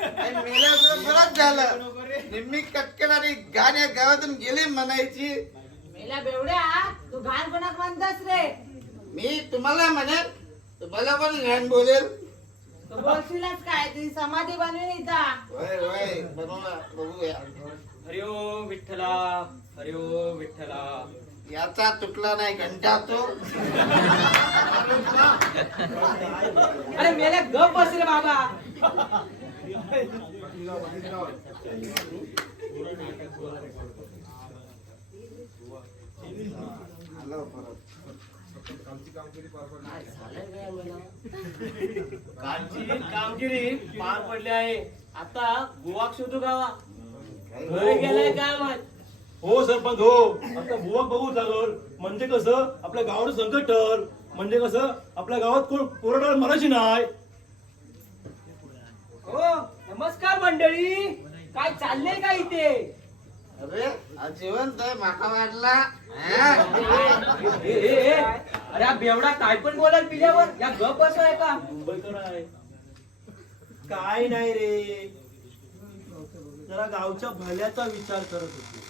मेले होते बरंच झालं. निम्मी कटकट आणि गाण्या गावातून गेली म्हणायची. मेला बेवड्या, तू घाण कोणाक म्हणतस रे? मी तुम्हाला म्हणेन, तुम्हाला पण घाण बोलेल. तू बोलशीलच काय? तुझी समाधी बनवी इथं. वय वय बनवला, बघूया. हरि ओम विठ्ठला, हरि ओम विठ्ठला. याचा तुटला नाही घंटा तो. अरे मेल्या गप बस रे बाबा. कालची कामगिरी पार पडली आहे. आता गोवा शोधू गावा. घरी गेलाय काय माहित. हो सरपंच हो. आता बुवा बघू लागल. म्हणजे कसं आपल्या गावाचं संकट ठर. म्हणजे कसं आपल्या गावात कोण कोरडा मराठी नाही. हो नमस्कार मंडळी. काय चाललंय का इथे? अरे हा जिवंत आहे, माका वाटला. ए, ए, ए. अरे हा बेवडा काय पण बोलाल पिल्यावर. या गप बसवाय का? मुंबईकर आहे. काय नाही रे, जरा गावच्या भल्याचा विचार करत होतो.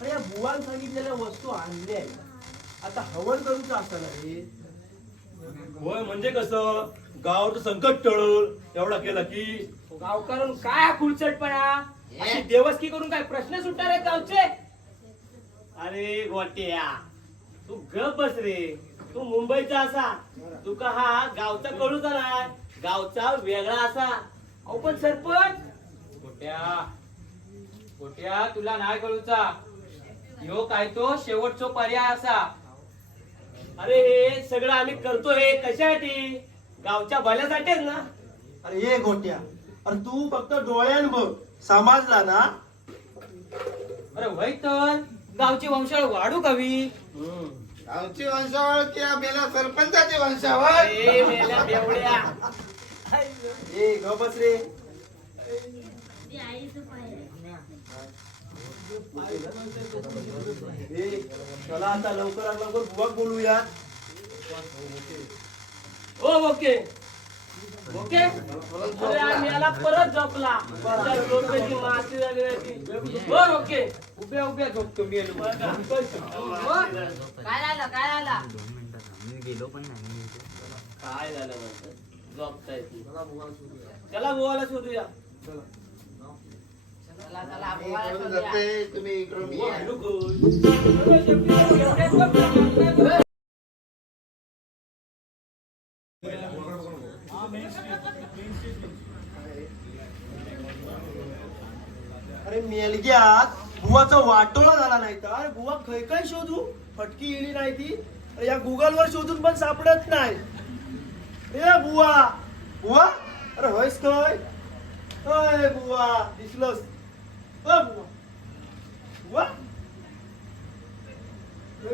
अरे या बुवान सांगितलेल्या वस्तू आणल्या आहे. आता हवन करूच असताना रे. होय म्हणजे कसं गावाचं संकट टळल एवढा केला की. गावकरून काय हा खुळचटपणा? अशी देवस्की करून काय प्रश्न सुटणार आहेत गावचे? अरे गोट्या, तू गप बस रे. तू मुंबईचा असा, तुका हा गावचा कळूचा नाही, गावचा वेगळा असा. अहो पण सरपंच गोट्या तुला नाही कळूचा. ह्यो काय तो शेवटचो पर्याय असा. अरे हे सगळं आम्ही करतो हे कशासाठी? गावच्या भल्यासाठीच ना. अरे ये गोट्या, अरे तू फक्त डोळ्यान बघ, समजला ना? अरे वय तर गावची वंशावळ वाढू कवी. गावची वंशावळ की मेल्या सरपंचाची वंशावळ? ए मेल्या बेवड्या. ए ग बस रे. ए चला आता लवकरात लवकर बुवाक बोलूया. ओ ओके ओके. अरे आम्ही याला परत झोपला. त्या लोकांची माती झाली नाही ती. बर ओके. उभ्या उभ्या झोपतो मी. काय झालं काय झालं? काय झालं म्हणतो? झोपताय ती. चला गोवाला शोधूया. चला चला मी बोलायला इकडून करूया. जाते, तुम्ही इकडून या. अरे मेलग्यात बुवाचा वाटोळा झाला नाही तर. अरे बुवा खै काय शोधू? फटकी येली नाही ती. अरे या गुगल वर शोधून पण सापडत नाही. ए बुवा बुवा, अरे होयस काय? अय बुवा दिसलंस? बुवा बुवा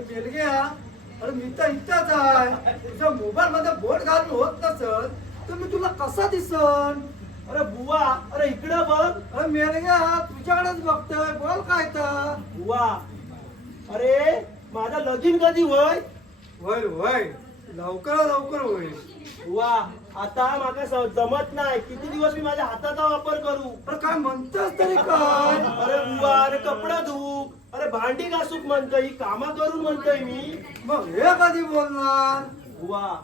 गेल गया. अरे मी तर इथंच आहे. तुझ्या मोबाईल मध्ये बोट घालून होत नसल तर मी तुला कसा दिसन? अरे बुवा, अरे इकडं बघ. अरे मेलग्या तुझ्याकडेच बघतोय, बोल काय तर. बुवा, अरे माझा लगीन कधी होय? वय वय लवकर लवकर होईल. बुवा, आता माका जमत नाही. किती दिवस मी माझ्या हाताचा वापर करू? अरे काय म्हणतोस तरी काय. अरे बुवा, अरे कपडा धुऊ, अरे भांडी घासूक म्हणतोय, कामा करून म्हणतोय मी. मग हे कधी बोलणार. बुवा,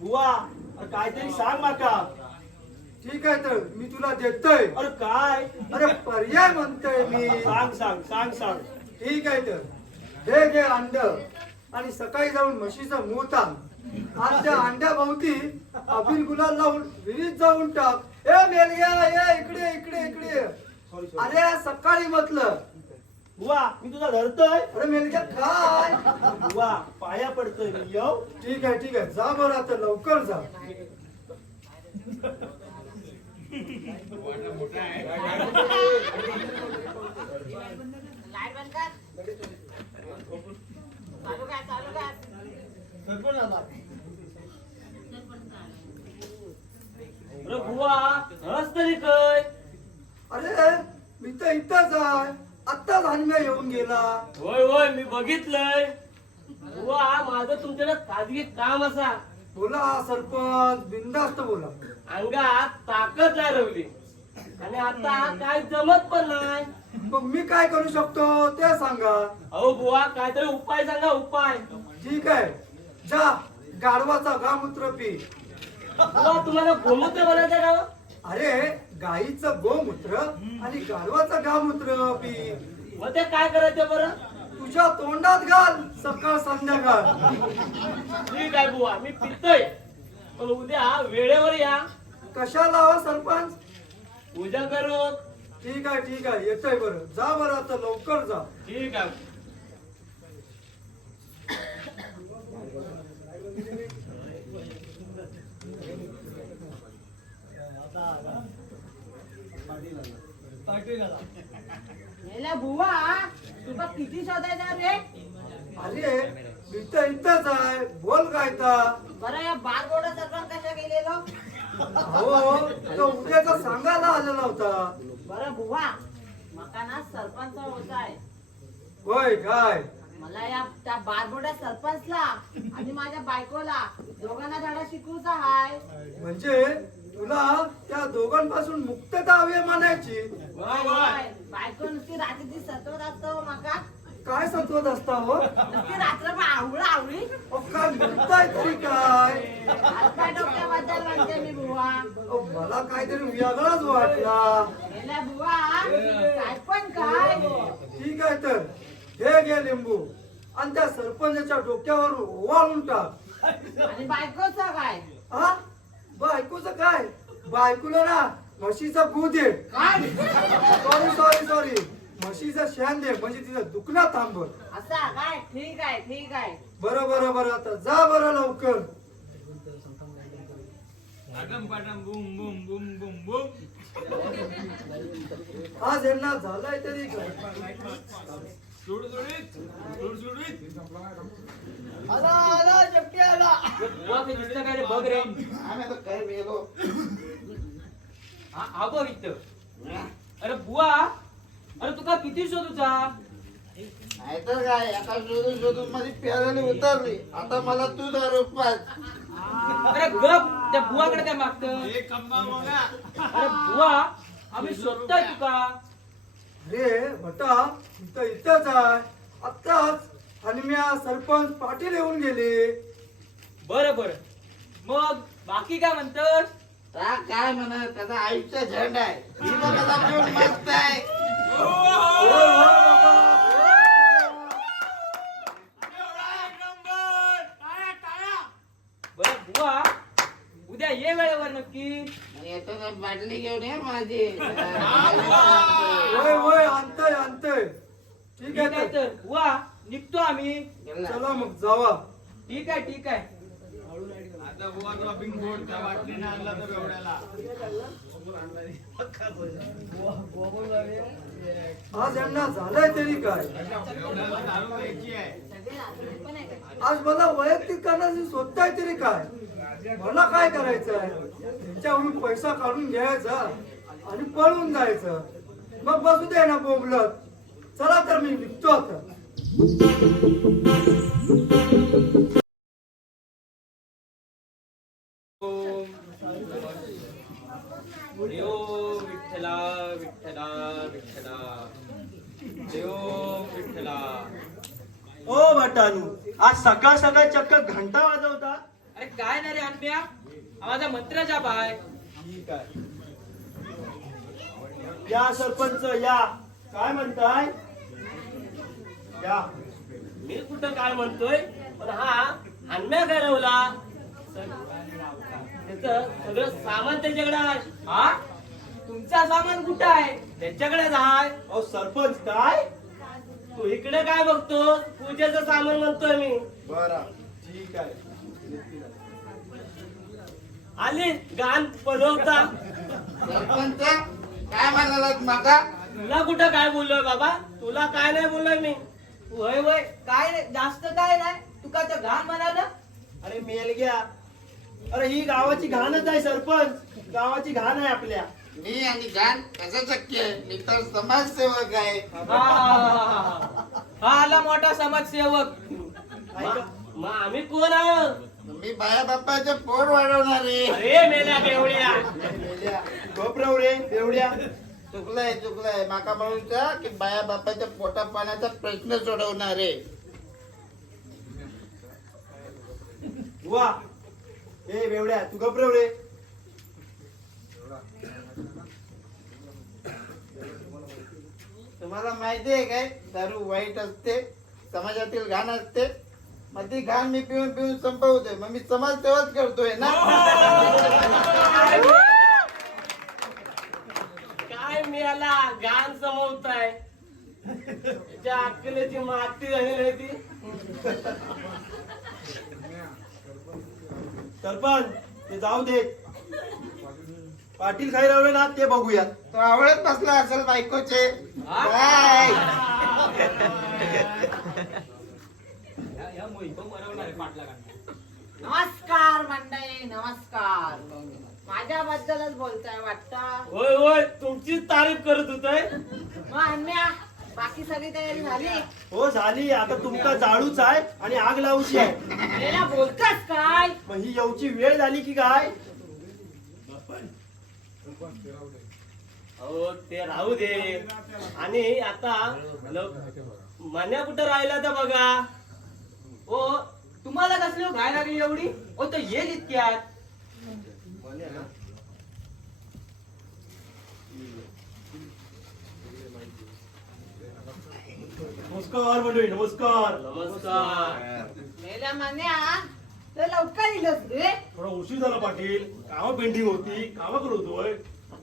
बुवा, अरे काहीतरी सांग माका. ठीक आहे तर मी तुला देतोय. अरे काय? अरे पर्याय म्हणतोय मी. सांग सांग सांग सांग. ठीक आहे तर हे घे अंड आणि सकाळी जाऊन म्हशीचं मूत आण आणि त्या अंड्या भोवती अबिल गुलाल लावून विहिरीत जाऊन टाक. ए मेलग्या ये इकडे इकडे इकडे. अरे सकाळी म्हटलं. बुवा, मी तुझा धरतोय. अरे मेलग्या काय. बुवा, पाया पडतोय मी. येऊ? ठीक आहे जा बरं आता लवकर जा. लाईट बंद कर. चालू कर चालू कर. अरे बुवा हस तरी काय. अरे मी तर इथंच आहे. आत्ताच हनम्या येऊन गेला. होय होय मी बघितलंय. बुवा माझं तुमच्याकडे खाजगी काम असा. बोला सरपंच बिनधास्त बोला. अंगात ताकद नाही रवली आणि आता काय जमत पण नाही. मग मी काय करू शकतो ते सांगा. अहो बुवा काहीतरी उपाय सांगा उपाय. ठीक आहे जा गाढवाचा गामूत्र पी. बुवा तुम्हाला गोमूत्र बनायचं का. अरे गाईचं गोमूत्र आणि गाढवाचं गामूत्र पी. मग ते काय करायचं बरं. तुझ्या तोंडात घाल सकाळ संध्याकाळ. ठीक आहे बुवा मी पितोय पण उद्या वेळेवर या. कशाला हो सरपंच. पूजा करू. ठीक आहे येतोय बरं. जा बरं आता लवकर जा. ठीक आहे. मेल्या बुवा तुला किती शोधायचा रे. अरे मी तर इथंच आहे. बोल काय तर. बरं या बारबोडा सरपंच कशा गेलेलो. हो तो उद्याचा सांगायला आलेला होता. बरं बुवा मका ना सरपंच होताय. होय काय. मला या त्या बारबोड्या सरपंचला आणि माझ्या बायकोला दोघांना धडा शिकवूचा हाय. म्हणजे तुला त्या दोघांपासून मुक्तता हवी म्हणायची. होय, बायको नुसती रात्रीची सतवत असतो माका. काय सत्वत असता हो. नुसती रात्र आवळा आवळी. अहो, काय म्हणताय तरी काय. हलका डोक्याबद्दल म्हणते मी बुवा. अहो, मला काहीतरी वेगळाच वाटला. मेल्या बुवा काय पण काय. ठीक आहे तर हे घे लिंबू आणि त्या सरपंचाच्या डोक्यावर ओवाळून टाक. आणि बायकोचा काय. हा बायकोचं काय. बायकोला ना म्हशीचा गू दे. काय सॉरी म्हशीचं शेण दे म्हणजे तिचं दुखणं थांबल. असा काय. ठीक आहे. बरं आता जा बरं लवकर. आज यांना झालाय तरी काय. बुवा ते दिसतं काय रे बघ रे. आम्ही आता काय मेलो. हा बघ इथं. अरे बुवा अरे तुका किती शोधूचा. नाहीतर काय एका शोधून माझी प्याराने उतरली. आता मला तू दारू पाच. अरे गप त्या बुवाकडे काय मागत. अरे बुवा आम्ही शोधताय तुका. अरे बटा इथंच आहे. आत्ताच हनुम्या सरपंच पाटील येऊन गेले. बरं मग बाकी काय म्हणतोस. ता काय म्हणत त्याचा आयुष्य झंड आहे. ही बघ कसा पिऊन मस्त आहे. बरं बुवा उद्या ये वेळेवर नक्की. आणि येतो ना बाटली घेऊन ये माझी. होय आणतोय. ठीक ठीक आहे आहे तर तर बुवा निघतो आम्ही. चला मग जावा. ठीक आहे. आज यांना झालंय तरी काय. आज मला वैयक्तिक कारणाची स्वतः तरी काय. मला काय करायचंय? त्यांच्याकडून पैसा काढून घ्यायचा आणि पळून जायचं. मग बसू दे ना बोंबलत. चला तर मी निघतो आता. देव विठ्ठला विठ्ठला विठ्ठला देव विठ्ठला. ओ भटानू, आज सकाळ सकाळ चक्क घंटा वाजवता. अरे काय नाही रे आंब्या, माझा मंत्र जाप आहे. ठीक आहे. या सरपंच या. काय म्हणताय? या. मी कुठं काय म्हणतोय, पण हा हनम्या घरवला त्याच सगळं सामान त्याच्याकडे आहे. हा तुमचा सामान कुठं आहे? त्याच्याकडेच आहे. अहो सरपंच काय? तू इकडे काय बघतो? पूजेचं सामान म्हणतोय मी. बरं ठीक आहे. आली गाण पलवता. सरपंच काय म्हणालात माका? तुला कुठं काय बोललोय बाबा? तुला काय नाही बोललोय मी. वय वय काय नाही, जास्त काय नाही. तुका तर घाण म्हणालं. अरे मेलग्या, अरे ही गावाची घाणच आहे सरपंच. गावाची घाण आहे आपल्या. मी आणि गान कसं शक्य आहे? मी तर समाजसेवक आहे. हा आला मोठा समाजसेवक. ऐका. मग आम्ही कोण आहोत? मी बाया बाप्पाचे पोट वाढवणारे. अरे मेल्या केवढ्या. मेल्या. गप्राव रे बेवड्या. चुकलंय माका म्हणून की बाया बाप्पाच्या पोटा पाण्याचा प्रश्न सोडवणारे. वा ए बेवड्या, तू गप्राव रे. तुम्हाला माहिती आहे काय? दारू वाईट असते, समाजातील घाण असते. मग ती घाण मी पिऊन पिऊन संपवतोय. मग मी समाजसेवाच करतोय ना. काय मेला गाण समवताय? त्याच्या अक्कलेची माती झालेली आहे ती. सरपंच ते जाऊ दे. पाटील खाई रावले ना ते बघूयात. तो आवडत बसला असेल बायकोचे. हा? काय? नमस्कार मंडळी, नमस्कार. माझ्याबद्दलच बोलताय वाटतं. होय होय, तुमचीच तारीफ करत होतोय. मग अन्या, बाकी सगळी तयारी झाली? हो झाली. आता तुमका जाळूच आहे आणि आग लावूची आहे. याला बोलतास काय? मग ही येऊची वेळ झाली की काय? हो ते राहू दे. आणि आता मन्या कुठं राहिला तर बघा. ओ तुम्हाला कसली घाय लागली एवढी? ओ तो येईल इतक्यात. नमस्कार मंडळी, नमस्कार. नमस्कार. मेल्या मान्या, तर लवकर येईलच रे. थोडा उशीर झाला पाटील. कामं पेंडिंग होती. कामं करत होतोय.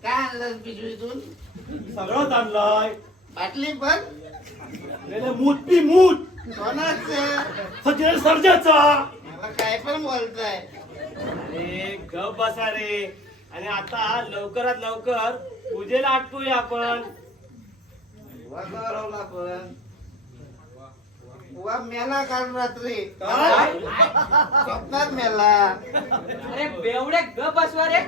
काय आणलं पिशवीतून? सगळंच आणलाय. बाटली पण? मूठ मूठ कोणाचं? सचिन सर्जाचा. मला काय पण बोलताय. अरे गप बसा रे. आणि आता लवकरात लवकर पूजेला आटपूया आपण. वाजवला पण वा मेला काल रात्री. काय? स्वप्नात मेला. अरे बेवडे गप बसवा रे.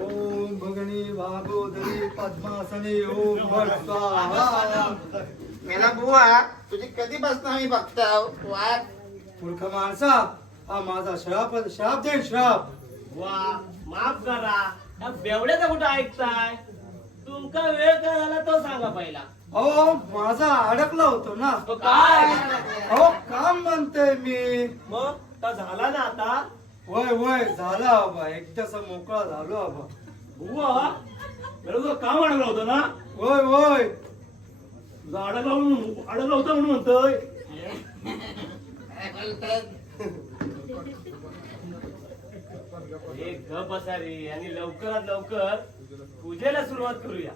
ओम भगणी भागोदरी पद्मासनी ओम भट स्वाहा. मेला बुवा, तुझी कधी बसणार मी बघता वाट. मूर्ख माणसा, हा माझा शाप दे शाप. वा माफ करा. या बेवड्याचा कुठं ऐकताय? तुमका वेळ काय झाला तो सांगा पहिला. अहो माझा अडकला होतो ना. तो काय? अहो काम म्हणतोय मी. मग का झाला ना आता? वय वय झाला बाबा, एकदाचा मोकळा झालो बाबा. बुवा तुझं काम अडकलं होतं ना? वय वय. तुझं अडकलं होतं म्हणून म्हणतोय. काय बोलतात? हे गप बसा रे. आणि लवकरात लवकर पूजेला सुरुवात करूया.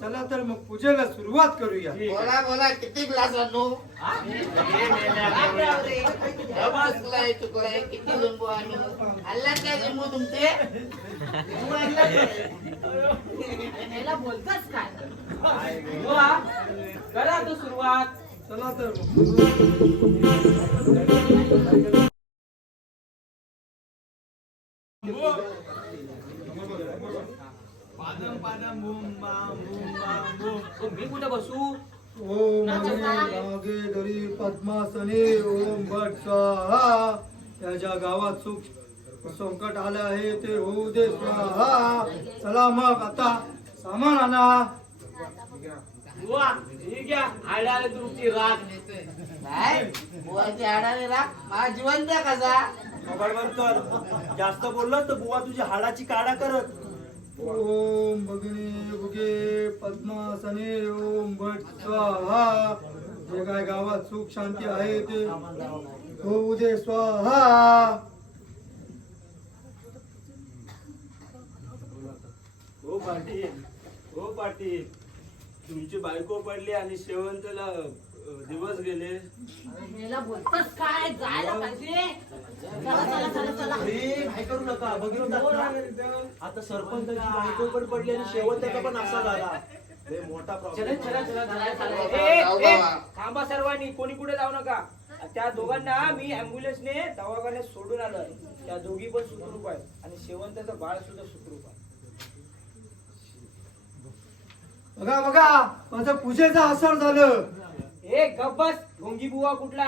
चला तर मग पूजेला सुरुवात करूया. बोला बोला, किती ग्लास आणू? हे मेल्या बेवड्या. चुकलाय चुकलाय, किती लिंबू आणू? आणलात काय लिंबू तुमचे? लिंबू आणलात काय? याला बोलतास काय? बुवा, करा तो सुरुवात. चला तर मग. मी कुठे बसू? ओम लागे धरी पद्मासने ओम भट स्वाहा. त्याच्या गावात सुख संकट आलं आहे ते होऊ दे स्वाहा. चला मग आता सामान आणा. बुवा, ही घ्या आड्याला तुमची राग. काय बुवाची हाडाने राख माझा जिवंत कसा बडबड कर. जास्त बोललं तर बुवा तुझी हाडाची काढा करत. ओम भगिनी भुगे पद्मासने ओम भट स्वाहा. जे काय गावात सुख शांती आहे ते होऊ दे स्वाहा. हो पाटील, हो पाटील, तुमची बायको पडली आणि शेवंतला दिवस गेले. मेला बोलतोस काय जायला पाहिजे. चला चला चला चला. अरे काय करू नका बघितलं ना आता सरपंचाची बायको पण पडली आणि शेवट त्याचा पण असा झाला. लय मोठा चला प्रॉब्लेम. चला चला चला चला. जाऊ ए, ए, बाबा. थांबा सर्वांनी, कोणी कुठे जाऊ नका. त्या दोघांना मी अँब्युलन्सने दवाखान्यात सोडून आलोय. त्या दोघी पण सुखरूप आहेत आणि शेवंताचं बाळ सुद्धा सुखरूप आहे. बघा बघा माझं पूजेचं असर झालं. ए गब्बस ढोंगी बुवा कुठला.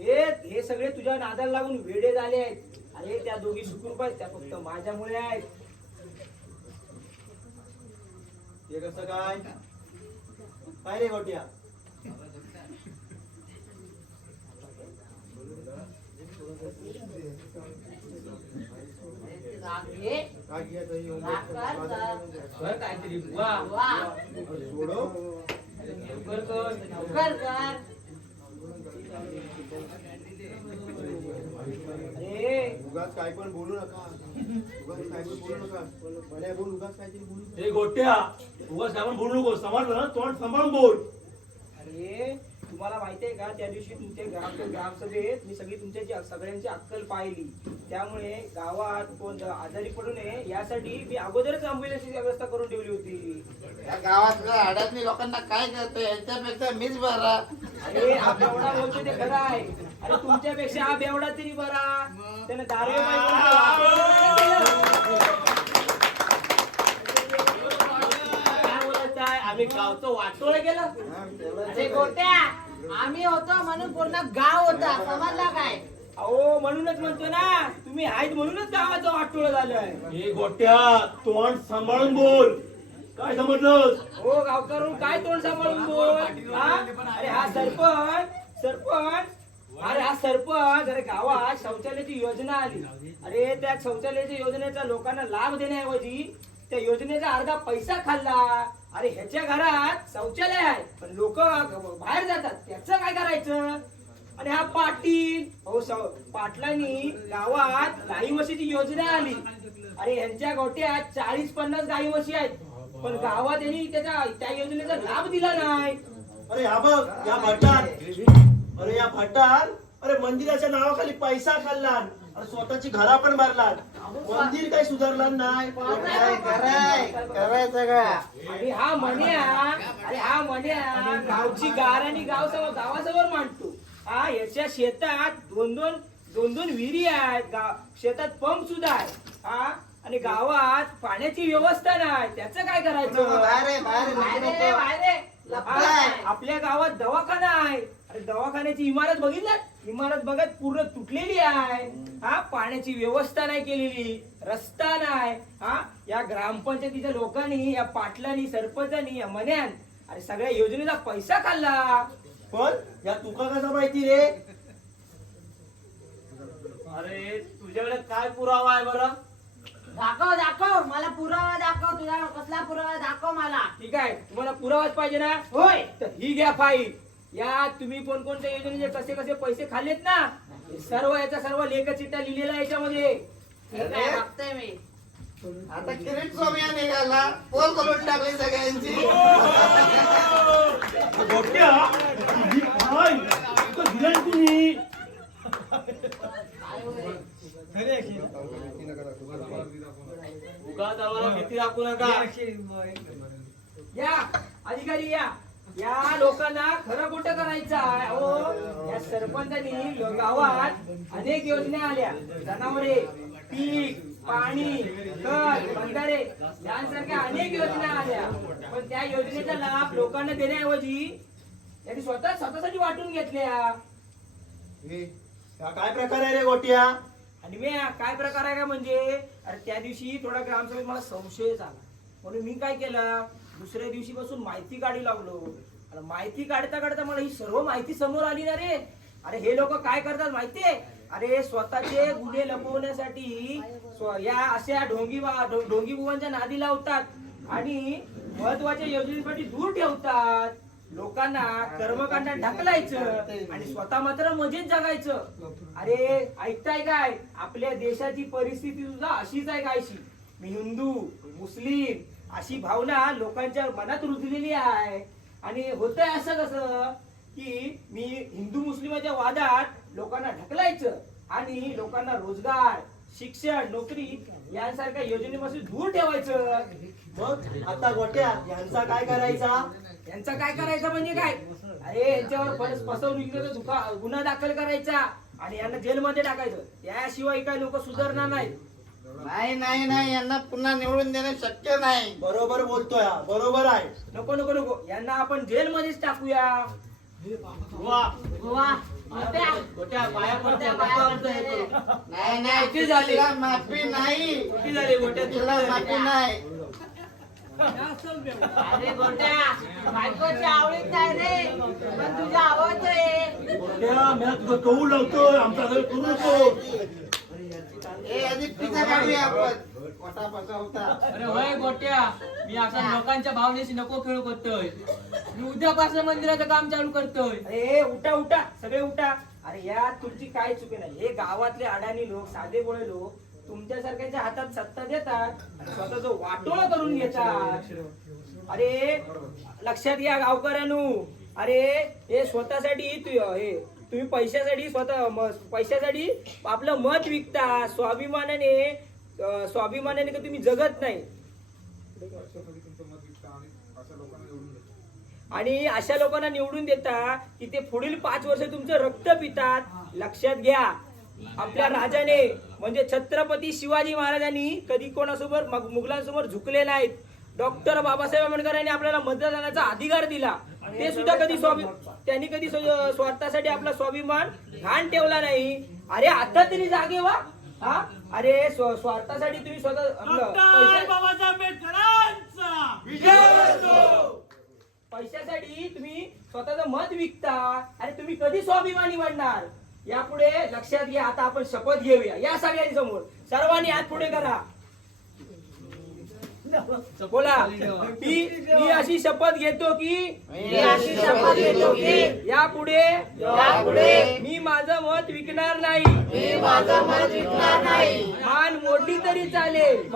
हे सगळे तुझ्या नादाला लागून वेडे झाले आहेत. अरे त्या दोघी सुखरूप आहेत, त्या फक्त माझ्यामुळे आहेत. हे कसं काय काय रे गोट्या. राग घे. काय घ्या ताई, ओम राग कर, कर. कर काहीतरी बुवा. वा. सोडो. लवकर कर. लवकर कर. अरे उगाच काय पण बोलू नका. उगाच काय पण बोलू नका. मला बोल उगाच काहीतरी बोलू नका. हे गोट्या, उगाच आपण बोलू नको. समजलं ना, तोंड सांभाळून बोल. अरे तुम्हाला माहितीये का, त्या दिवशी तुमच्या ग्रामसभेत मी सगळ्यांची अक्कल पाहिली. त्यामुळे गावात कोण आजारी पडू नये यासाठी मी अगोदरच अँब्युलन्सची व्यवस्था करून ठेवली होती. या गावातल्या हाडातली लोकांना काय करतोय यांच्यापेक्षा मीच बरा. अरे हा बेवडा बोलतो ते खरं आहे. अरे तुमच्यापेक्षा हा बेवडा तरी बरा. त्याने दारू काय बोलत आहे, आम्ही गावचं वाटोळ केलं. अरे गोट्या, आम्ही होतो म्हणून पूर्ण गाव होता. समजला काय. अहो म्हणूनच म्हणतो ना, तुम्ही आहेत म्हणूनच गावाचं वाटोळ झालंय. हे गोट्या, तोंड सांभाळून बोल. काय समजलंस? हो गावकरून काय तोंड सांभाळून बोल. हा? अरे हा सरपंच अरे हा सरपंच अरे गावात शौचालयाची योजना आली. अरे त्या शौचालयाच्या योजनेचा लोकांना लाभ देण्याऐवजी त्या योजनेचा अर्धा पैसा खाल्ला. अरे ह्याच्या घरात शौचालय आहे पण लोक बाहेर जातात, त्याचं काय करायचं. आणि हा पाटील पाटलांनी गावात गाई म्हशीची योजना आली. अरे ह्यांच्या गोट्यात 40-50 गाई म्हशी आहेत पण गावात यांनी त्या योजनेचा लाभ दिला नाही. अरे हा बघ या भटार. अरे या भटार अरे मंदिराच्या नावाखाली पैसा खाल्ला. अरे स्वतःची घरा पण भरला. मंदिर काही सुधारला नाही. करायचं का आणि हा मन्या गावची गार आणि गावासमोर मांडतो. हा याच्या शेतात दोन विहिरी आहेत. शेतात पंप सुद्धा आहे. हा आणि गावात पाण्याची व्यवस्था नाही, त्याचं काय करायचं. आपल्या गावात दवाखाना आहे. अरे दवाखान्याची इमारत बघत पूर्ण तुटलेली आहे. हा पाण्याची व्यवस्था नाही केलेली, रस्ता नाही. हा या ग्रामपंचायतीच्या लोकांनी, या पाटलांनी, सरपंचांनी, या मन्यान अरे सगळ्या योजनेचा पैसा खाल्ला. पण या तुका कसा माहिती रे. अरे तुझ्याकडे काय पुरावा आहे बरं? दाखव मला पुरावा दाखव. तुझा कसला पुरावा दाखव मला. ठीक आहे, तुम्हाला पुरावाच पाहिजे ना. होय. तर ही घ्या फाईल. या तुम्ही कोणकोणत्या योजनेचे कसे कसे पैसे खाल्लेत ना, हे सर्व लेखचिठ्ठ्या लिहिलेला आहे याच्यामध्ये. ठीक आहे, बघते मी. आता किरीट सोमिया निघाला. पोल करून टाकली सगळ्यांची. गोट्या, तुझी काय? इतकं दिलं ना तुम्ही. काय होय? उगाच आम्हाला भीती दाखवू नका. या अधिकारी या. या लोकांना खरं खोटं करायचं आहे. अहो, या सरपंचांनी गावात अनेक योजना आल्या. जनावरे, पीक, पाणी, खत, बंधारे यांसारख्या अनेक योजना आल्या. पण त्या योजनेचा लाभ लोकांना देण्याऐवजी त्यांनी स्वतःसाठी वाटून घेतल्या. हा काय प्रकार आहे रे गोट्या? आणि मी काय प्रकार आहे का म्हणजे, अरे त्या दिवशी थोडा ग्रामसभेत मला संशयच आला. म्हणून मी काय केलं, दुसऱ्या दिवशीपासून माहिती काढू लागलो. आणि माहिती काढता काढता मला ही सर्व माहिती समोर आली ना रे. अरे हे लोक काय करतात माहितीये, अरे स्वतःचे गुन्हे लपवण्यासाठी या अशा ढोंगी बुवांच्या नादी लावतात आणि महत्वाच्या योजनेसाठी दूर ठेवतात. लोकांना कर्मकांडात ढकलायचं आणि स्वतः मात्र मजेत जगायचं. अरे ऐकताय काय, आपल्या देशाची परिस्थिती सुद्धा अशीच आहे कायशी. मी हिंदू मुस्लिम अशी भावना लोकांच्या मनात रुजलेली आहे. आणि होतंय असं कसं की मी हिंदू मुस्लिमाच्या वादात लोकांना ढकलायचं आणि लोकांना रोजगार, शिक्षण, नोकरी यांसारख्या योजनेपासून दूर ठेवायचं. मग आता गोट्या यांचा काय करायचा? यांचा काय करायचं म्हणजे काय, अरे यांच्यावर फसवणुकीचा गुन्हा दाखल करायचा आणि यांना जेलमध्ये टाकायचं. त्याशिवाय काय लोक सुधारणार नाहीत. नाही नाही नाही, यांना पुन्हा निवडून देणे शक्य नाही. बरोबर बोलतोय हा, बरोबर आहे. नको नको नको, यांना आपण जेलमध्येच टाकूया. वा वा, मोठ्या. गोट्या पाया पडतो, गोट्या नको पाया आमचं हे करू. पडते. नाही नाही, किती झाले? तुला माफी नाही, किती झाले गोट्या तुला माफी नाही. अरे गोट्या, बायकोची आवडीत नाही रे, पण तुझ्या आवडत आहे. कौल लावतोय आमचा घर करू नको. हे आधी पिझ्झा काढूया आपण. पोटा पचवता. अरे होय गोट्या, मी अशा लोकांच्या भावनेशी नको खेळू करतोय. मी उद्यापासून मंदिराचं काम चालू करतोय. अरे उठा उठा, सगळे उठा. अरे यात तुमची काय चुकी नाही. हे गावातले अडाणी लोक, साधे बोळे लोक तुमच्यासारख्यांच्या हातात सत्ता देतात आणि स्वतःचं वाटोळं करून घेतात. अरे लक्षात घ्या गावकऱ्यांनो, अरे हे स्वतःसाठी तुम्ही पैशासाठी आपलं मत विकता. स्वाभिमानाने का तुम्ही जगत नाही. आणि अशा लोकांना निवडून देता की ते पुढील 5 वर्ष तुमचं रक्त पितात. लक्षात घ्या, आपल्या राजाने म्हणजे छत्रपती शिवाजी महाराजांनी कधी कोणासोबत मुघलांसमोर झुकले नाहीत. डॉक्टर बाबासाहेब आंबेडकरांनी आपल्याला मतदानाचा अधिकार दिला. ते सुद्धा त्यांनी कधी स्वार्थासाठी आपला स्वाभिमान घाण ठेवला नाही. अरे आता तरी जागे व्हा. हा, अरे स्वार्थासाठी तुम्ही पैशासाठी तुम्ही स्वतःचं मत विकता. अरे तुम्ही कधी स्वाभिमानी बनणार? यापुढे लक्षात घ्या. आता आपण शपथ घेऊया या सगळ्यांनी समोर. सर्वांनी हात पुढे करा. बोला, मी अशी शपथ घेतो की यापुढे मी माझं मत विकणार नाही. मान मोडली तरी चालेल,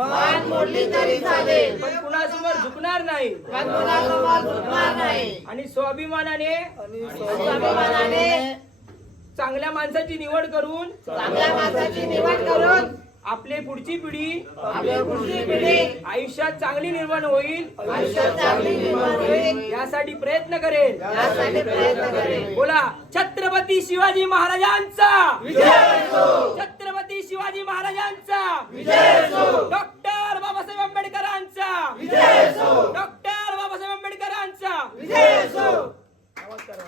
पण कुणासमोर झुकणार नाही. आणि स्वाभिमानाने चांगल्या माणसाची निवड करून आपली पुढची पिढी आयुष्यात चांगली निर्माण होईल यासाठी प्रयत्न करेल. बोला, छत्रपती शिवाजी महाराजांचा छत्रपती शिवाजी महाराजांचा डॉक्टर बाबासाहेब आंबेडकरांचा डॉक्टर बाबासाहेब आंबेडकरांचा आवाज करा.